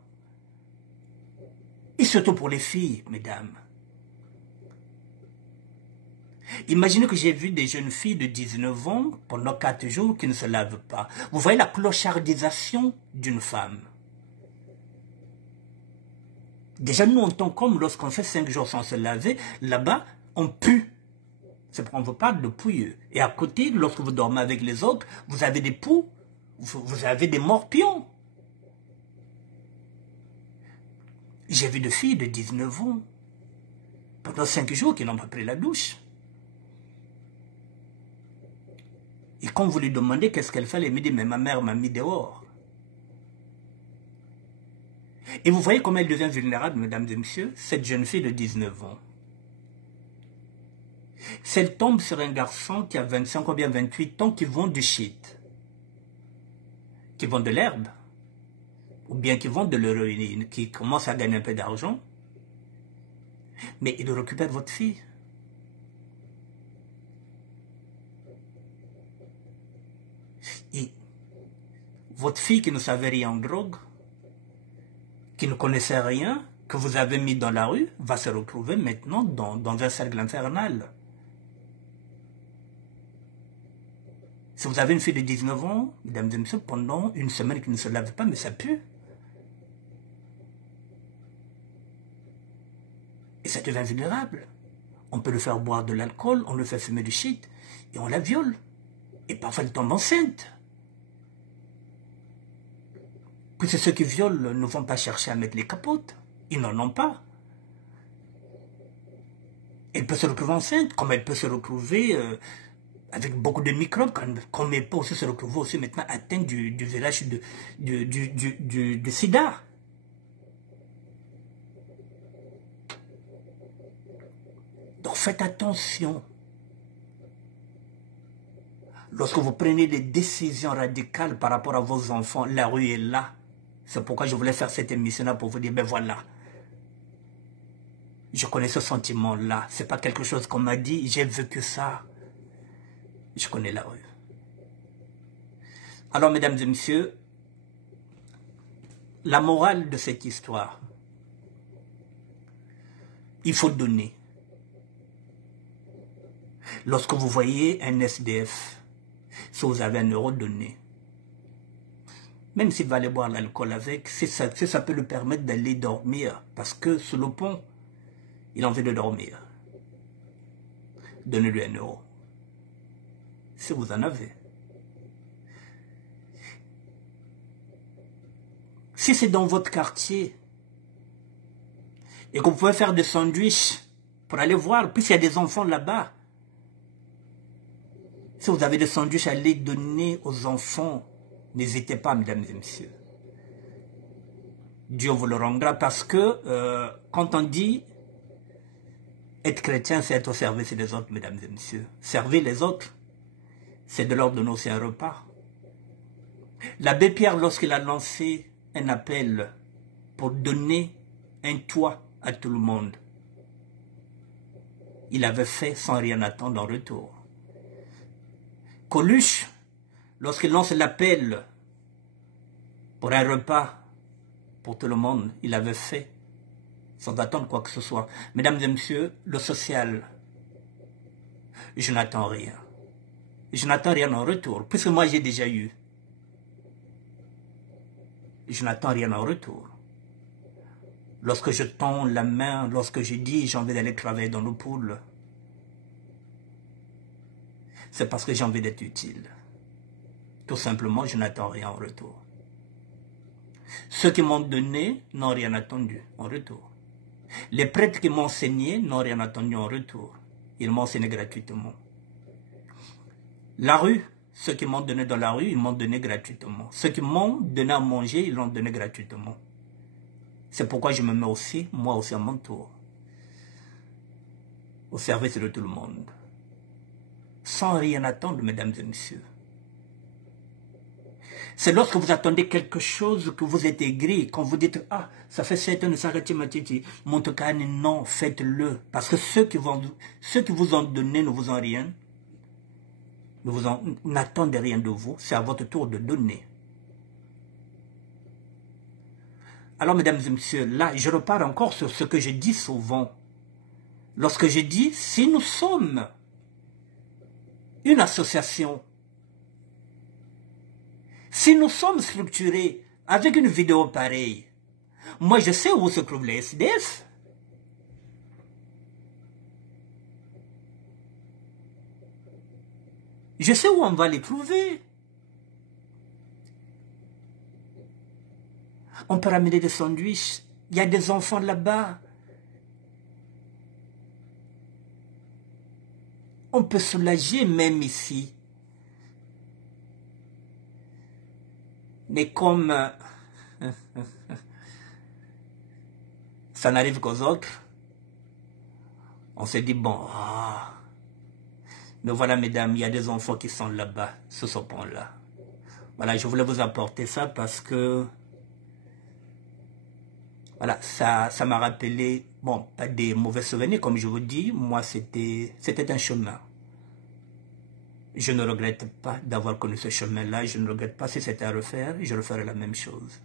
Et surtout pour les filles, mesdames. Imaginez que j'ai vu des jeunes filles de 19 ans pendant 4 jours qui ne se lavent pas. Vous voyez la clochardisation d'une femme. Déjà, nous, en tant qu'hommes, lorsqu'on fait 5 jours sans se laver, là-bas, on pue. C'est pourquoi on vous parle de pouilleux. Et à côté, lorsque vous dormez avec les autres, vous avez des poux, vous avez des morpions. J'ai vu des filles de 19 ans, pendant 5 jours, qui n'ont pas pris la douche. Et quand vous lui demandez qu'est-ce qu'elle fait, elle me dit, mais ma mère m'a mis dehors. Et vous voyez comment elle devient vulnérable, mesdames et messieurs, cette jeune fille de 19 ans. Si elle tombe sur un garçon qui a 25 ou bien 28 ans qui vend du shit, qui vend de l'herbe, ou bien qui vend de l'héroïne, qui commence à gagner un peu d'argent, mais il récupère votre fille. Et votre fille qui ne savait rien en drogue, qui ne connaissait rien, que vous avez mis dans la rue, va se retrouver maintenant dans un cercle infernal. Si vous avez une fille de 19 ans, mesdames et messieurs, pendant une semaine qui ne se lave pas, mais ça pue. Et ça devient vulnérable. On peut le faire boire de l'alcool, on le fait fumer du shit, et on la viole. Et parfois elle tombe enceinte. Puis ceux qui violent ne vont pas chercher à mettre les capotes. Ils n'en ont pas. Elle peut se retrouver enceinte, comme elle peut se retrouver avec beaucoup de microbes, comme elle peut aussi se retrouver aussi maintenant atteinte du VIH du sida. Donc faites attention. Lorsque vous prenez des décisions radicales par rapport à vos enfants, la rue est là. C'est pourquoi je voulais faire cette émission-là pour vous dire, ben voilà. Je connais ce sentiment-là. C'est pas quelque chose qu'on m'a dit, j'ai vécu ça. Je connais la rue. Alors, mesdames et messieurs, la morale de cette histoire, il faut donner. Lorsque vous voyez un SDF, si vous avez 1 euro, donnez. Même s'il va aller boire l'alcool avec, si ça peut lui permettre d'aller dormir, parce que sur le pont, il a envie de dormir. Donnez-lui 1 euro. Si vous en avez. Si c'est dans votre quartier, et que vous pouvez faire des sandwichs pour aller voir, puis s'il y a des enfants là-bas, si vous avez des sandwichs à les donner aux enfants, n'hésitez pas, mesdames et messieurs. Dieu vous le rendra parce que quand on dit être chrétien, c'est être au service des autres, mesdames et messieurs. Servir les autres, c'est de leur donner aussi un repas. L'abbé Pierre, lorsqu'il a lancé un appel pour donner un toit à tout le monde, il avait fait sans rien attendre en retour. Coluche, lorsqu'il lance l'appel pour un repas pour tout le monde, il avait fait sans attendre quoi que ce soit. Mesdames et messieurs, le social, je n'attends rien. Je n'attends rien en retour, puisque moi j'ai déjà eu. Je n'attends rien en retour. Lorsque je tends la main, lorsque je dis j'ai envie d'aller travailler dans le pool, c'est parce que j'ai envie d'être utile. Tout simplement, je n'attends rien en retour. Ceux qui m'ont donné n'ont rien attendu en retour. Les prêtres qui m'ont enseigné n'ont rien attendu en retour. Ils m'ont enseigné gratuitement. La rue, ceux qui m'ont donné dans la rue, ils m'ont donné gratuitement. Ceux qui m'ont donné à manger, ils l'ont donné gratuitement. C'est pourquoi je me mets aussi, moi aussi à mon tour, au service de tout le monde. Sans rien attendre, mesdames et messieurs. C'est lorsque vous attendez quelque chose que vous êtes aigri, quand vous dites « Ah, ça fait 7 ans de s'arrêter ma titi ». Non, faites-le. Parce que ceux qui vous ont donné ne vous ont rien. N'attendez rien de vous. C'est à votre tour de donner. Alors, mesdames et messieurs, là, je repars encore sur ce que je dis souvent. Lorsque je dis « Si nous sommes une association », si nous sommes structurés avec une vidéo pareille, moi je sais où se trouvent les SDF. Je sais où on va les trouver. On peut ramener des sandwichs. Il y a des enfants là-bas. On peut soulager même ici. Mais comme ça n'arrive qu'aux autres, on se dit, bon, mais voilà, mesdames, il y a des enfants qui sont là-bas, sur ce pont-là. Voilà, je voulais vous apporter ça parce que, voilà, ça m'a rappelé, bon, pas des mauvais souvenirs, comme je vous dis, moi, c'était un chemin. Je ne regrette pas d'avoir connu ce chemin-là. Je ne regrette pas si c'était à refaire. Je referais la même chose.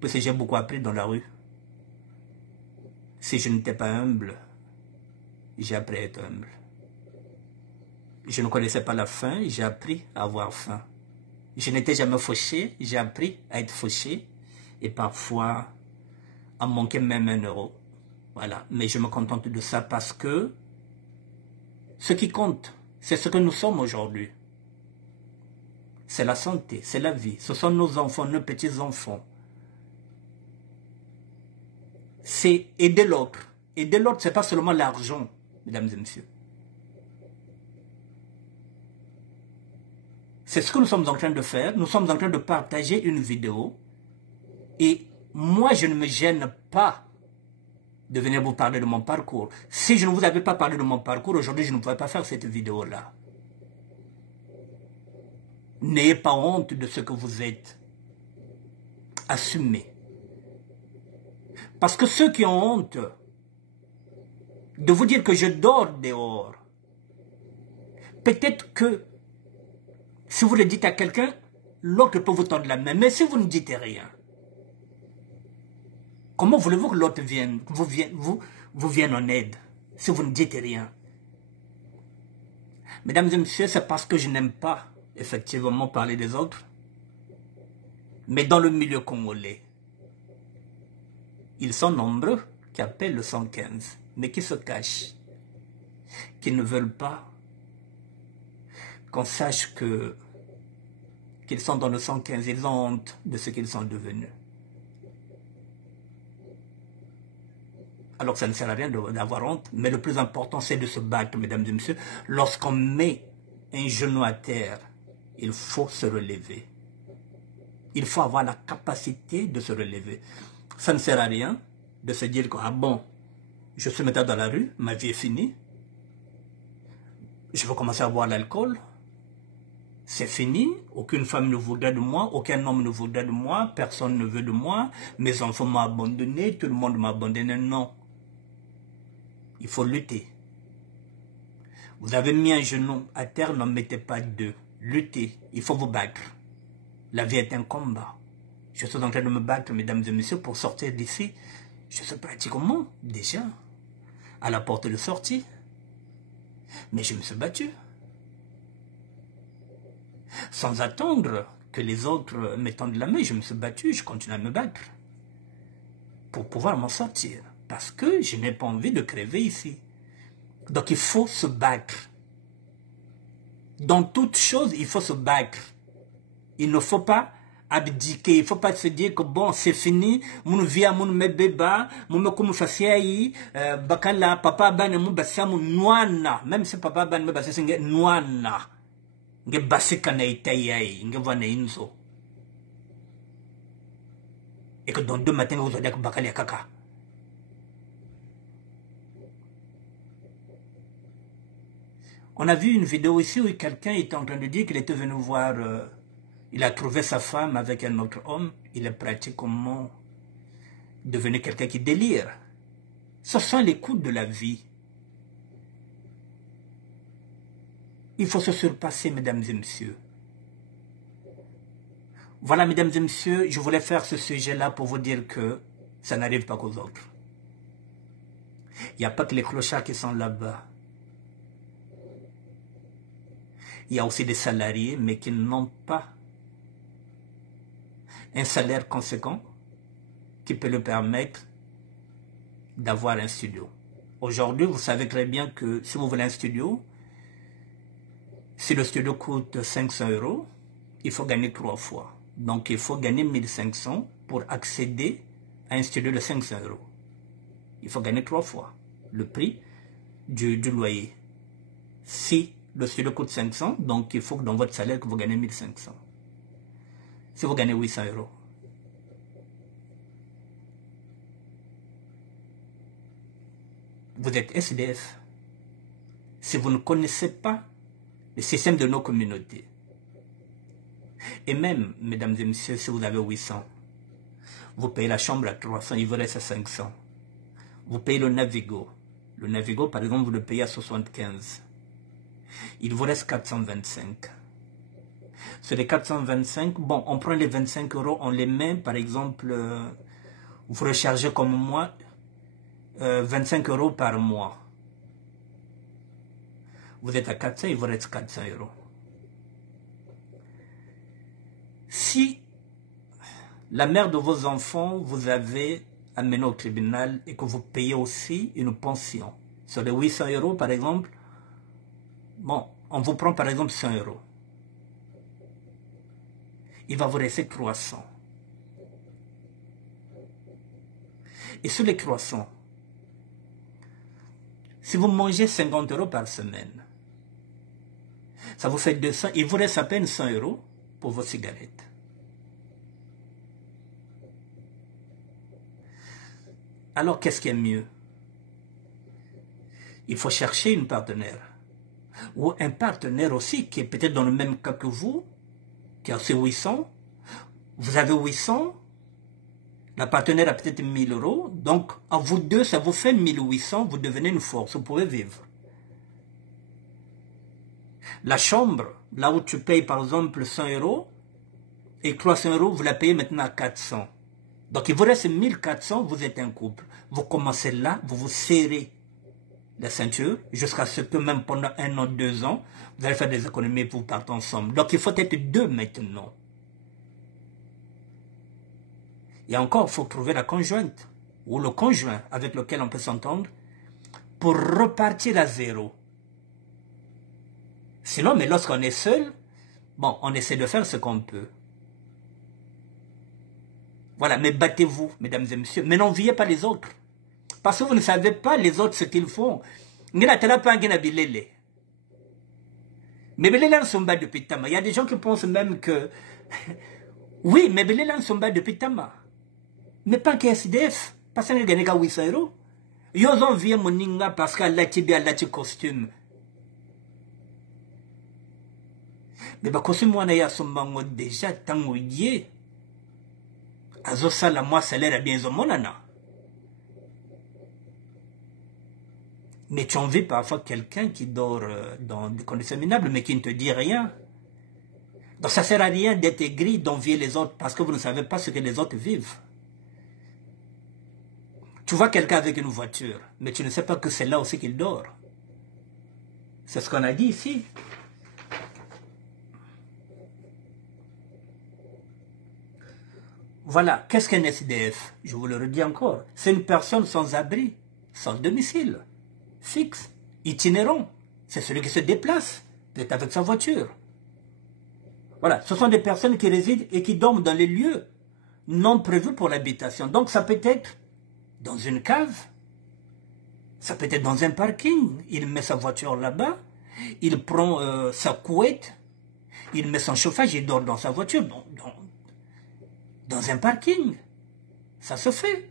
Parce que j'ai beaucoup appris dans la rue. Si je n'étais pas humble, j'ai appris à être humble. Je ne connaissais pas la faim, j'ai appris à avoir faim. Je n'étais jamais fauché, j'ai appris à être fauché. Et parfois, à manquer même 1 euro. Voilà. Mais je me contente de ça parce que ce qui compte, c'est ce que nous sommes aujourd'hui. C'est la santé, c'est la vie. Ce sont nos enfants, nos petits-enfants. C'est aider l'autre. Aider l'autre, ce n'est pas seulement l'argent, mesdames et messieurs. C'est ce que nous sommes en train de faire. Nous sommes en train de partager une vidéo. Et moi, je ne me gêne pas de venir vous parler de mon parcours. Si je ne vous avais pas parlé de mon parcours, aujourd'hui, je ne pourrais pas faire cette vidéo-là. N'ayez pas honte de ce que vous êtes. Assumez. Parce que ceux qui ont honte de vous dire que je dors dehors, peut-être que si vous le dites à quelqu'un, l'autre peut vous tendre la main. Mais si vous ne dites rien, comment voulez-vous que l'autre vous vienne en aide si vous ne dites rien? Mesdames et messieurs, c'est parce que je n'aime pas effectivement parler des autres. Mais dans le milieu congolais, ils sont nombreux qui appellent le 115, mais qui se cachent, qui ne veulent pas qu'on sache qu'ils sont dans le 115, ils ont honte de ce qu'ils sont devenus. Alors ça ne sert à rien d'avoir honte, mais le plus important c'est de se battre, mesdames et messieurs. Lorsqu'on met un genou à terre, il faut se relever. Il faut avoir la capacité de se relever. Ça ne sert à rien de se dire que, ah bon, je suis maintenant dans la rue, ma vie est finie. Je vais commencer à boire l'alcool. C'est fini, aucune femme ne voudrait de moi, aucun homme ne voudrait de moi, personne ne veut de moi, mes enfants m'ont abandonné, tout le monde m'a abandonné. Non. Il faut lutter. Vous avez mis un genou à terre, n'en mettez pas 2. Luttez, il faut vous battre. La vie est un combat. Je suis en train de me battre, mesdames et messieurs, pour sortir d'ici. Je suis pratiquement déjà à la porte de sortie. Mais je me suis battu. Sans attendre que les autres me tendent la main, je me suis battu, je continue à me battre. Pour pouvoir m'en sortir. Parce que je n'ai pas envie de crever ici. Donc il faut se battre. Dans toute chose, il faut se battre. Il ne faut pas abdiquer. Il ne faut pas se dire que bon, c'est fini. Mon vie, mon bébé, mon comme faciaï, bakala, papa ban mon bassam noana. Même si papa ban me bassam noana. nge basika na itayai, nge vana inzo. Et que dans 2 matins, vous allez bakali kaka. On a vu une vidéo ici où quelqu'un était en train de dire qu'il était venu voir, il a trouvé sa femme avec un autre homme, il est pratiquement devenu quelqu'un qui délire. Ce sont les coups de la vie. Il faut se surpasser, mesdames et messieurs. Voilà, mesdames et messieurs, je voulais faire ce sujet-là pour vous dire que ça n'arrive pas qu'aux autres. Il n'y a pas que les clochards qui sont là-bas. Il y a aussi des salariés, mais qui n'ont pas un salaire conséquent qui peut leur permettre d'avoir un studio. Aujourd'hui, vous savez très bien que si vous voulez un studio, si le studio coûte 500 €, il faut gagner 3 fois. Donc, il faut gagner 1500 pour accéder à un studio de 500 €. Il faut gagner 3 fois le prix du loyer. Si le studio coûte 500, donc il faut que dans votre salaire que vous gagnez 1500. Si vous gagnez 800 €. Vous êtes SDF. Si vous ne connaissez pas le système de nos communautés. Et même, mesdames et messieurs, si vous avez 800, vous payez la chambre à 300, il vous reste à 500. Vous payez le Navigo. Le Navigo, par exemple, vous le payez à 75. Il vous reste 425. Sur les 425, bon, on prend les 25 €, on les met, par exemple, vous rechargez comme moi, 25 € par mois. Vous êtes à 400, il vous reste 400 €. Si la mère de vos enfants vous avez amené au tribunal et que vous payez aussi une pension, sur les 800 € par exemple, bon, on vous prend par exemple 100 €. Il va vous rester 300. Et sur les 300, si vous mangez 50 € par semaine, ça vous fait 200, il vous reste à peine 100 € pour vos cigarettes. Alors, qu'est-ce qui est mieux? Il faut chercher une partenaire. Ou un partenaire aussi qui est peut-être dans le même cas que vous, qui a aussi 800. Vous avez 800, la partenaire a peut-être 1000 €. Donc, à vous deux, ça vous fait 1800, vous devenez une force, vous pouvez vivre. La chambre, là où tu payes par exemple 100 € et 300 €, vous la payez maintenant à 400. Donc il vous reste 1400, vous êtes un couple. Vous commencez là, vous vous serrez la ceinture jusqu'à ce que même pendant 1 an, 2 ans, vous allez faire des économies pour vous partir ensemble. Donc il faut être 2 maintenant. Et encore, il faut trouver la conjointe ou le conjoint avec lequel on peut s'entendre pour repartir à 0. Sinon, mais lorsqu'on est seul, bon, on essaie de faire ce qu'on peut. Voilà, mais battez-vous, mesdames et messieurs. Mais n'enviez pas les autres. Parce que vous ne savez pas les autres ce qu'ils font. Mais il y a des gens qui pensent même que... Oui, mais Belela ne sont pas depuis Tama. Mais pas que SDF. Parce qu'il y a 800 €. Ils ont vu mon parce qu'elle a tiré costume. Mais le costume, moi, je déjà tant oublié. Azosala moi salaire bien zomonana. Mais tu en vis parfois quelqu'un qui dort dans des conditions minables mais qui ne te dit rien. Donc ça ne sert à rien d'être aigri, d'envier les autres parce que vous ne savez pas ce que les autres vivent. Tu vois quelqu'un avec une voiture, mais tu ne sais pas que c'est là aussi qu'il dort. C'est ce qu'on a dit ici. Voilà, qu'est-ce qu'un SDF? Je vous le redis encore. C'est une personne sans abri, sans domicile, fixe, itinérant. C'est celui qui se déplace, peut-être avec sa voiture. Voilà, ce sont des personnes qui résident et qui dorment dans les lieux non prévus pour l'habitation. Donc ça peut être dans une cave, ça peut être dans un parking. Il met sa voiture là-bas, il prend sa couette il met son chauffage, il dort dans sa voiture, dans un parking. Ça se fait.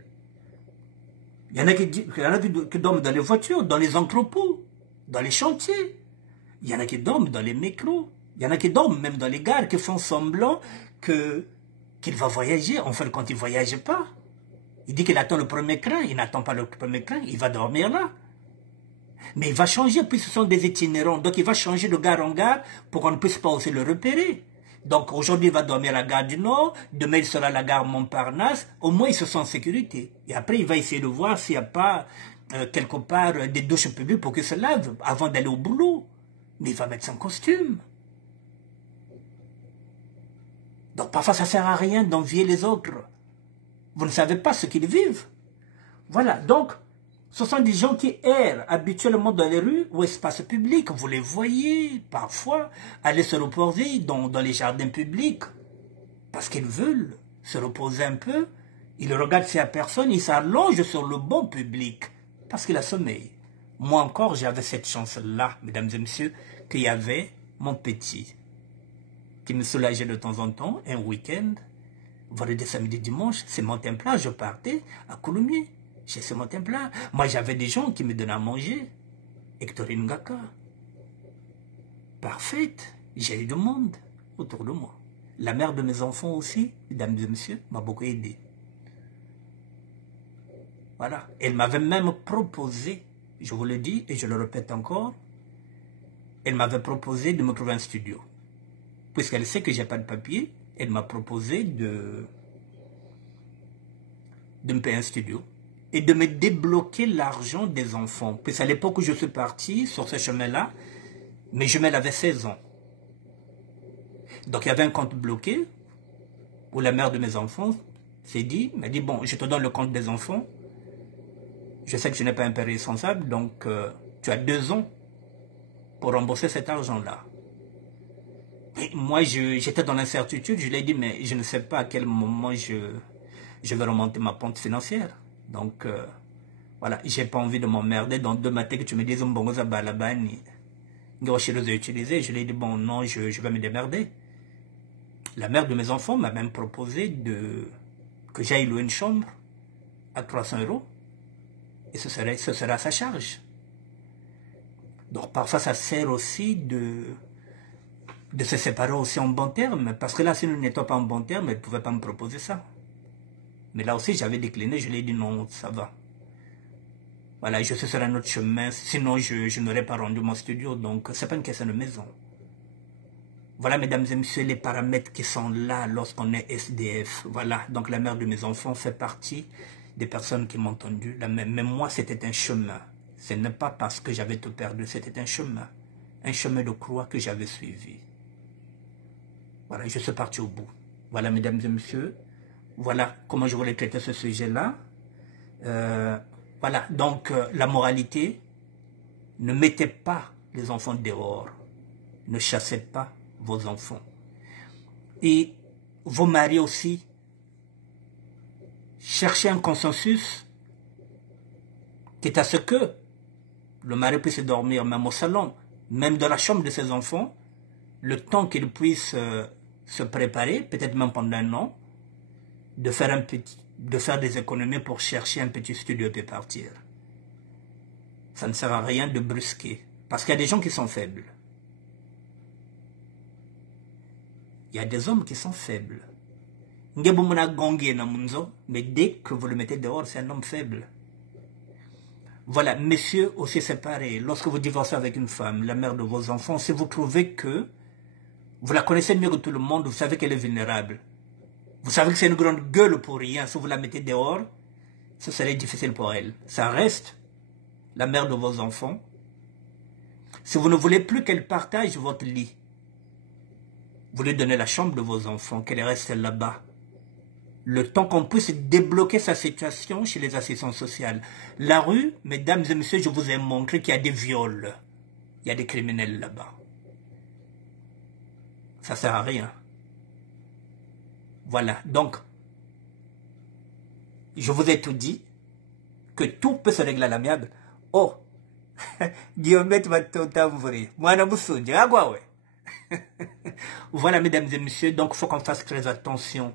Il y en a qui dorment dans les voitures, dans les entrepôts, dans les chantiers. Il y en a qui dorment dans les métros. Il y en a qui dorment même dans les gares, qui font semblant qu'il va voyager. Enfin, quand il ne voyage pas, il dit qu'il attend le premier train. Il n'attend pas le premier train, il va dormir là. Mais il va changer, puis ce sont des itinérants. Donc il va changer de gare en gare pour qu'on ne puisse pas aussi le repérer. Donc aujourd'hui il va dormir à la gare du Nord, demain il sera à la gare Montparnasse, au moins il se sent en sécurité. Et après il va essayer de voir s'il n'y a pas quelque part des douches publiques pour qu'il se lave avant d'aller au boulot. Mais il va mettre son costume. Donc parfois ça ne sert à rien d'envier les autres. Vous ne savez pas ce qu'ils vivent. Voilà, donc ce sont des gens qui errent habituellement dans les rues ou espaces publics. Vous les voyez parfois aller se reposer dans les jardins publics parce qu'ils veulent se reposer un peu. Ils regardent s'il n'y a personne, ils s'allongent sur le banc public parce qu'il a sommeil. Moi encore, j'avais cette chance-là, mesdames et messieurs, qu'il y avait mon petit qui me soulageait de temps en temps, un week-end, vendredi, samedi, dimanche, c'est mon temps-là, je partais à Coulommiers. J'ai ce matin plat. Moi, j'avais des gens qui me donnaient à manger. Hectorine Ngaka. Parfaite. J'ai eu du monde autour de moi. La mère de mes enfants aussi, mesdames et messieurs, m'a beaucoup aidé. Voilà. Elle m'avait même proposé, je vous le dis et je le répète encore, elle m'avait proposé de me trouver un studio. Puisqu'elle sait que je n'ai pas de papier, elle m'a proposé de me payer un studio. Et de me débloquer l'argent des enfants. Puis à l'époque où je suis parti sur ce chemin-là, mes jumelles avaient 16 ans. Donc il y avait un compte bloqué, où la mère de mes enfants m'a dit, bon, je te donne le compte des enfants, je sais que je n'ai pas un père responsable, donc tu as 2 ans pour rembourser cet argent-là. Et moi, j'étais dans l'incertitude, je lui ai dit, mais je ne sais pas à quel moment je vais remonter ma pente financière. Donc, voilà, j'ai pas envie de m'emmerder. Donc, de matin que tu me dises, je lui ai dit, bon, non, je vais me démerder. La mère de mes enfants m'a même proposé que j'aille louer une chambre à 300 €. Et ce sera à sa charge. Donc, parfois, ça sert aussi de se séparer aussi en bon terme. Parce que là, si nous n'étions pas en bon terme, elle ne pouvait pas me proposer ça. Mais là aussi, j'avais décliné, je lui ai dit non, ça va. Voilà, je suis sur un autre chemin, sinon je n'aurais pas rendu mon studio, donc ce n'est pas une question de maison. Voilà, mesdames et messieurs, les paramètres qui sont là lorsqu'on est SDF. Voilà, donc la mère de mes enfants fait partie des personnes qui m'ont entendu. Mais moi, c'était un chemin. Ce n'est pas parce que j'avais tout perdu, c'était un chemin de croix que j'avais suivi. Voilà, je suis parti au bout. Voilà, mesdames et messieurs. Voilà comment je voulais traiter ce sujet-là. Voilà, donc la moralité, ne mettez pas les enfants dehors. Ne chassez pas vos enfants. Et vos maris aussi, cherchez un consensus, quitte à ce que le mari puisse dormir même au salon, même dans la chambre de ses enfants, le temps qu'il puisse se préparer, peut-être même pendant un an, de faire des économies pour chercher un petit studio et partir. Ça ne sert à rien de brusquer. Parce qu'il y a des gens qui sont faibles. Il y a des hommes qui sont faibles. Mais dès que vous le mettez dehors, c'est un homme faible. Voilà, messieurs aussi séparés. Lorsque vous divorcez avec une femme, la mère de vos enfants, si vous trouvez que vous la connaissez mieux que tout le monde, vous savez qu'elle est vulnérable. Vous savez que c'est une grande gueule pour rien. Si vous la mettez dehors, ce serait difficile pour elle. Ça reste la mère de vos enfants. Si vous ne voulez plus qu'elle partage votre lit, vous lui donnez la chambre de vos enfants, qu'elle reste là-bas. Le temps qu'on puisse débloquer sa situation chez les assistants sociaux. La rue, mesdames et messieurs, je vous ai montré qu'il y a des viols. Il y a des criminels là-bas. Ça ne sert à rien. Voilà, donc, je vous ai tout dit, que tout peut se régler à l'amiable. Oh, Guillaume va tout envoyer. Moi, je me souviens, Voilà, mesdames et messieurs, donc il faut qu'on fasse très attention.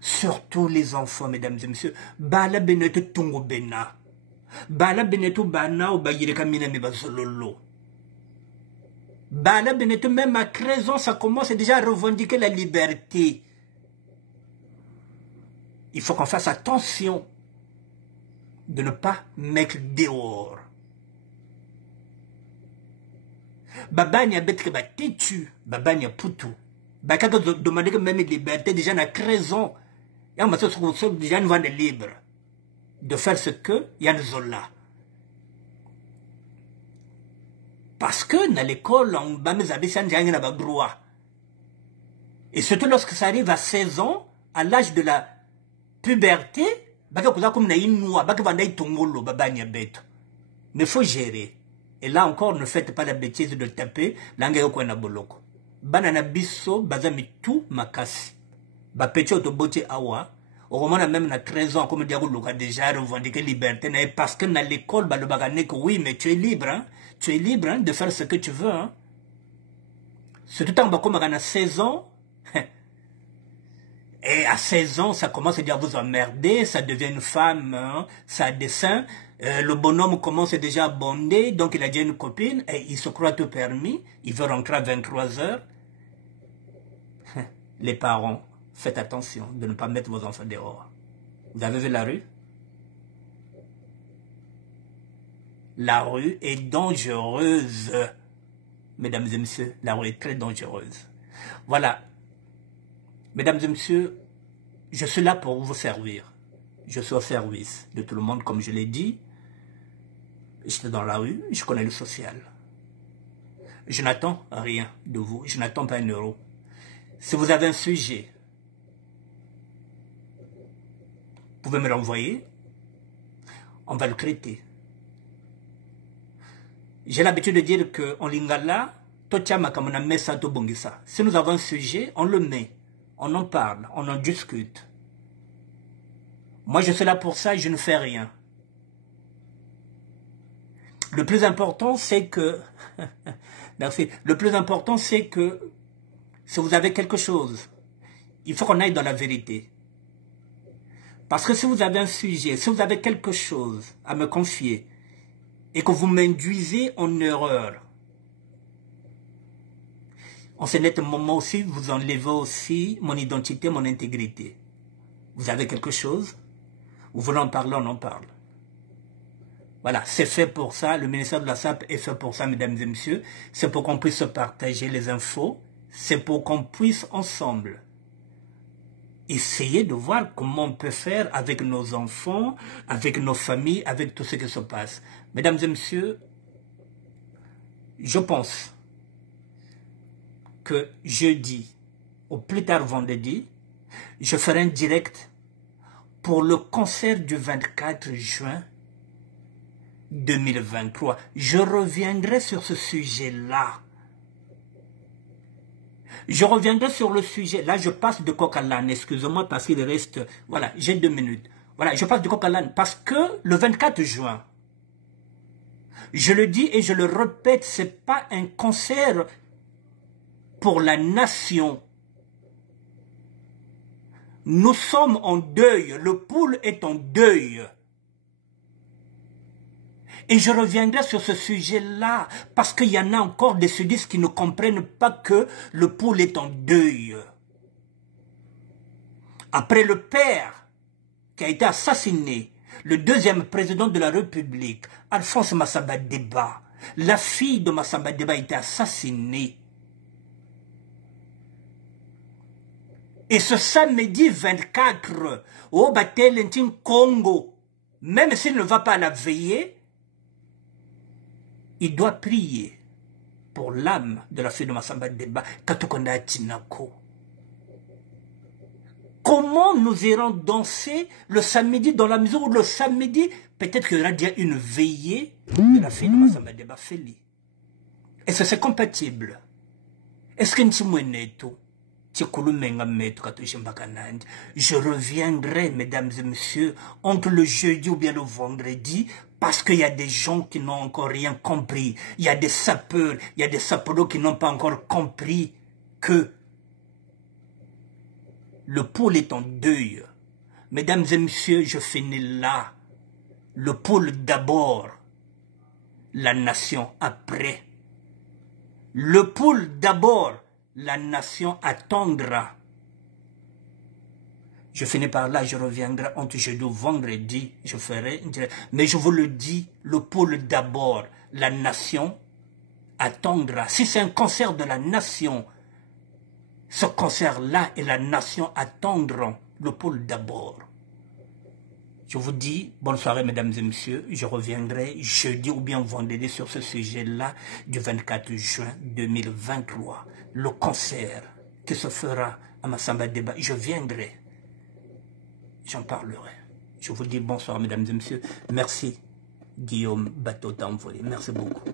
Surtout les enfants, mesdames et messieurs. Bala beneto tungo bena. Bala beneto bana ou bayireka miname bazololo. Bala beneto, même à 13 ans, ça commence déjà à revendiquer la liberté. Il faut qu'on fasse attention de ne pas mettre dehors. Babania betre ba têtu, babania poutou. Bakaka demander que même liberté déjà à 13 ans. Et on m'a dit déjà une voie libre de faire ce que Yann Zola. Parce que dans l'école, on va me dire et surtout lorsque ça arrive à 16 ans, à l'âge de la puberté, mais il faut gérer. Et là encore, ne faites pas la bêtise de taper l'anglais au coin de boloko. Banana biso, bazami tout makasi. Ba petit autoboté awa. Au moment même à 13 ans, comme Diago Luka déjà revendiqué liberté, parce que dans l'école, le bagané que oui, mais tu es libre, hein? Tu es libre hein, de faire ce que tu veux. Hein? Surtout quand comme on a 16 ans, et à 16 ans, ça commence à dire vous emmerder, ça devient une femme, hein, ça a des seins, le bonhomme commence déjà à bonder, donc il a déjà une copine, et il se croit tout permis, il veut rentrer à 23 heures. Les parents, faites attention de ne pas mettre vos enfants dehors. Vous avez vu la rue? La rue est dangereuse. Mesdames et messieurs, la rue est très dangereuse. Voilà. Mesdames et messieurs, je suis là pour vous servir. Je suis au service de tout le monde, comme je l'ai dit. J'étais dans la rue, je connais le social. Je n'attends rien de vous, je n'attends pas un euro. Si vous avez un sujet, vous pouvez me l'envoyer, on va le traiter. J'ai l'habitude de dire qu'en lingala, si nous avons un sujet, on le met, on en parle, on en discute. Moi, je suis là pour ça et je ne fais rien. Le plus important, c'est que... Merci. Le plus important, c'est que si vous avez quelque chose, il faut qu'on aille dans la vérité. Parce que si vous avez un sujet, si vous avez quelque chose à me confier et que vous m'induisez en erreur, en ce net moment aussi, vous enlevez aussi mon identité, mon intégrité. Vous avez quelque chose, vous voulez en parler, on en parle. Voilà, c'est fait pour ça, le ministère de la SAP est fait pour ça, mesdames et messieurs. C'est pour qu'on puisse se partager les infos, c'est pour qu'on puisse ensemble essayer de voir comment on peut faire avec nos enfants, avec nos familles, avec tout ce qui se passe. Mesdames et messieurs, je pense que jeudi, ou plus tard vendredi, je ferai un direct pour le concert du 24 juin 2023. Je reviendrai sur ce sujet-là. Je reviendrai sur le sujet. Là, je passe de coq à l'âne. Excusez-moi parce qu'il reste... Voilà, j'ai 2 minutes. Voilà, je passe de coq à l'âne parce que le 24 juin, je le dis et je le répète, ce n'est pas un concert pour la nation. Nous sommes en deuil. Le peuple est en deuil. Et je reviendrai sur ce sujet-là, parce qu'il y en a encore des sudistes qui ne comprennent pas que le peuple est en deuil. Après le père qui a été assassiné, le deuxième président de la République, Alphonse Massamba Deba, la fille de Massamba Deba a été assassinée. Et ce samedi 24, au Batelentin Congo, même s'il ne va pas à la veillée, il doit prier pour l'âme de la fille de Massamba Deba, Katukonda Tinako. Comment nous irons danser le samedi dans la mesure où le samedi, peut-être qu'il y aura déjà une veillée de la fille de Massamba Deba Feli. Est-ce que c'est compatible? Est-ce que nous je reviendrai, mesdames et messieurs, entre le jeudi ou bien le vendredi Parce qu'il y a des gens qui n'ont encore rien compris. Il y a des sapeurs, il y a des sapereaux qui n'ont pas encore compris que le pôle est en deuil. Mesdames et messieurs, je finis là. Le pôle d'abord, la nation après. Le pôle d'abord, la nation attendra. Je finis par là, je reviendrai entre jeudi ou vendredi, je ferai, mais je vous le dis, le pôle d'abord, la nation attendra. Si c'est un concert de la nation, ce concert-là et la nation attendront le pôle d'abord. Je vous dis, bonne soirée mesdames et messieurs, je reviendrai jeudi ou bien vendredi sur ce sujet-là du 24 juin 2023. Le concert qui se fera à Massamba Débat, je viendrai. J'en parlerai. Je vous dis bonsoir, mesdames et messieurs. Merci, Guillaume Bateau d'envoyer. Merci beaucoup.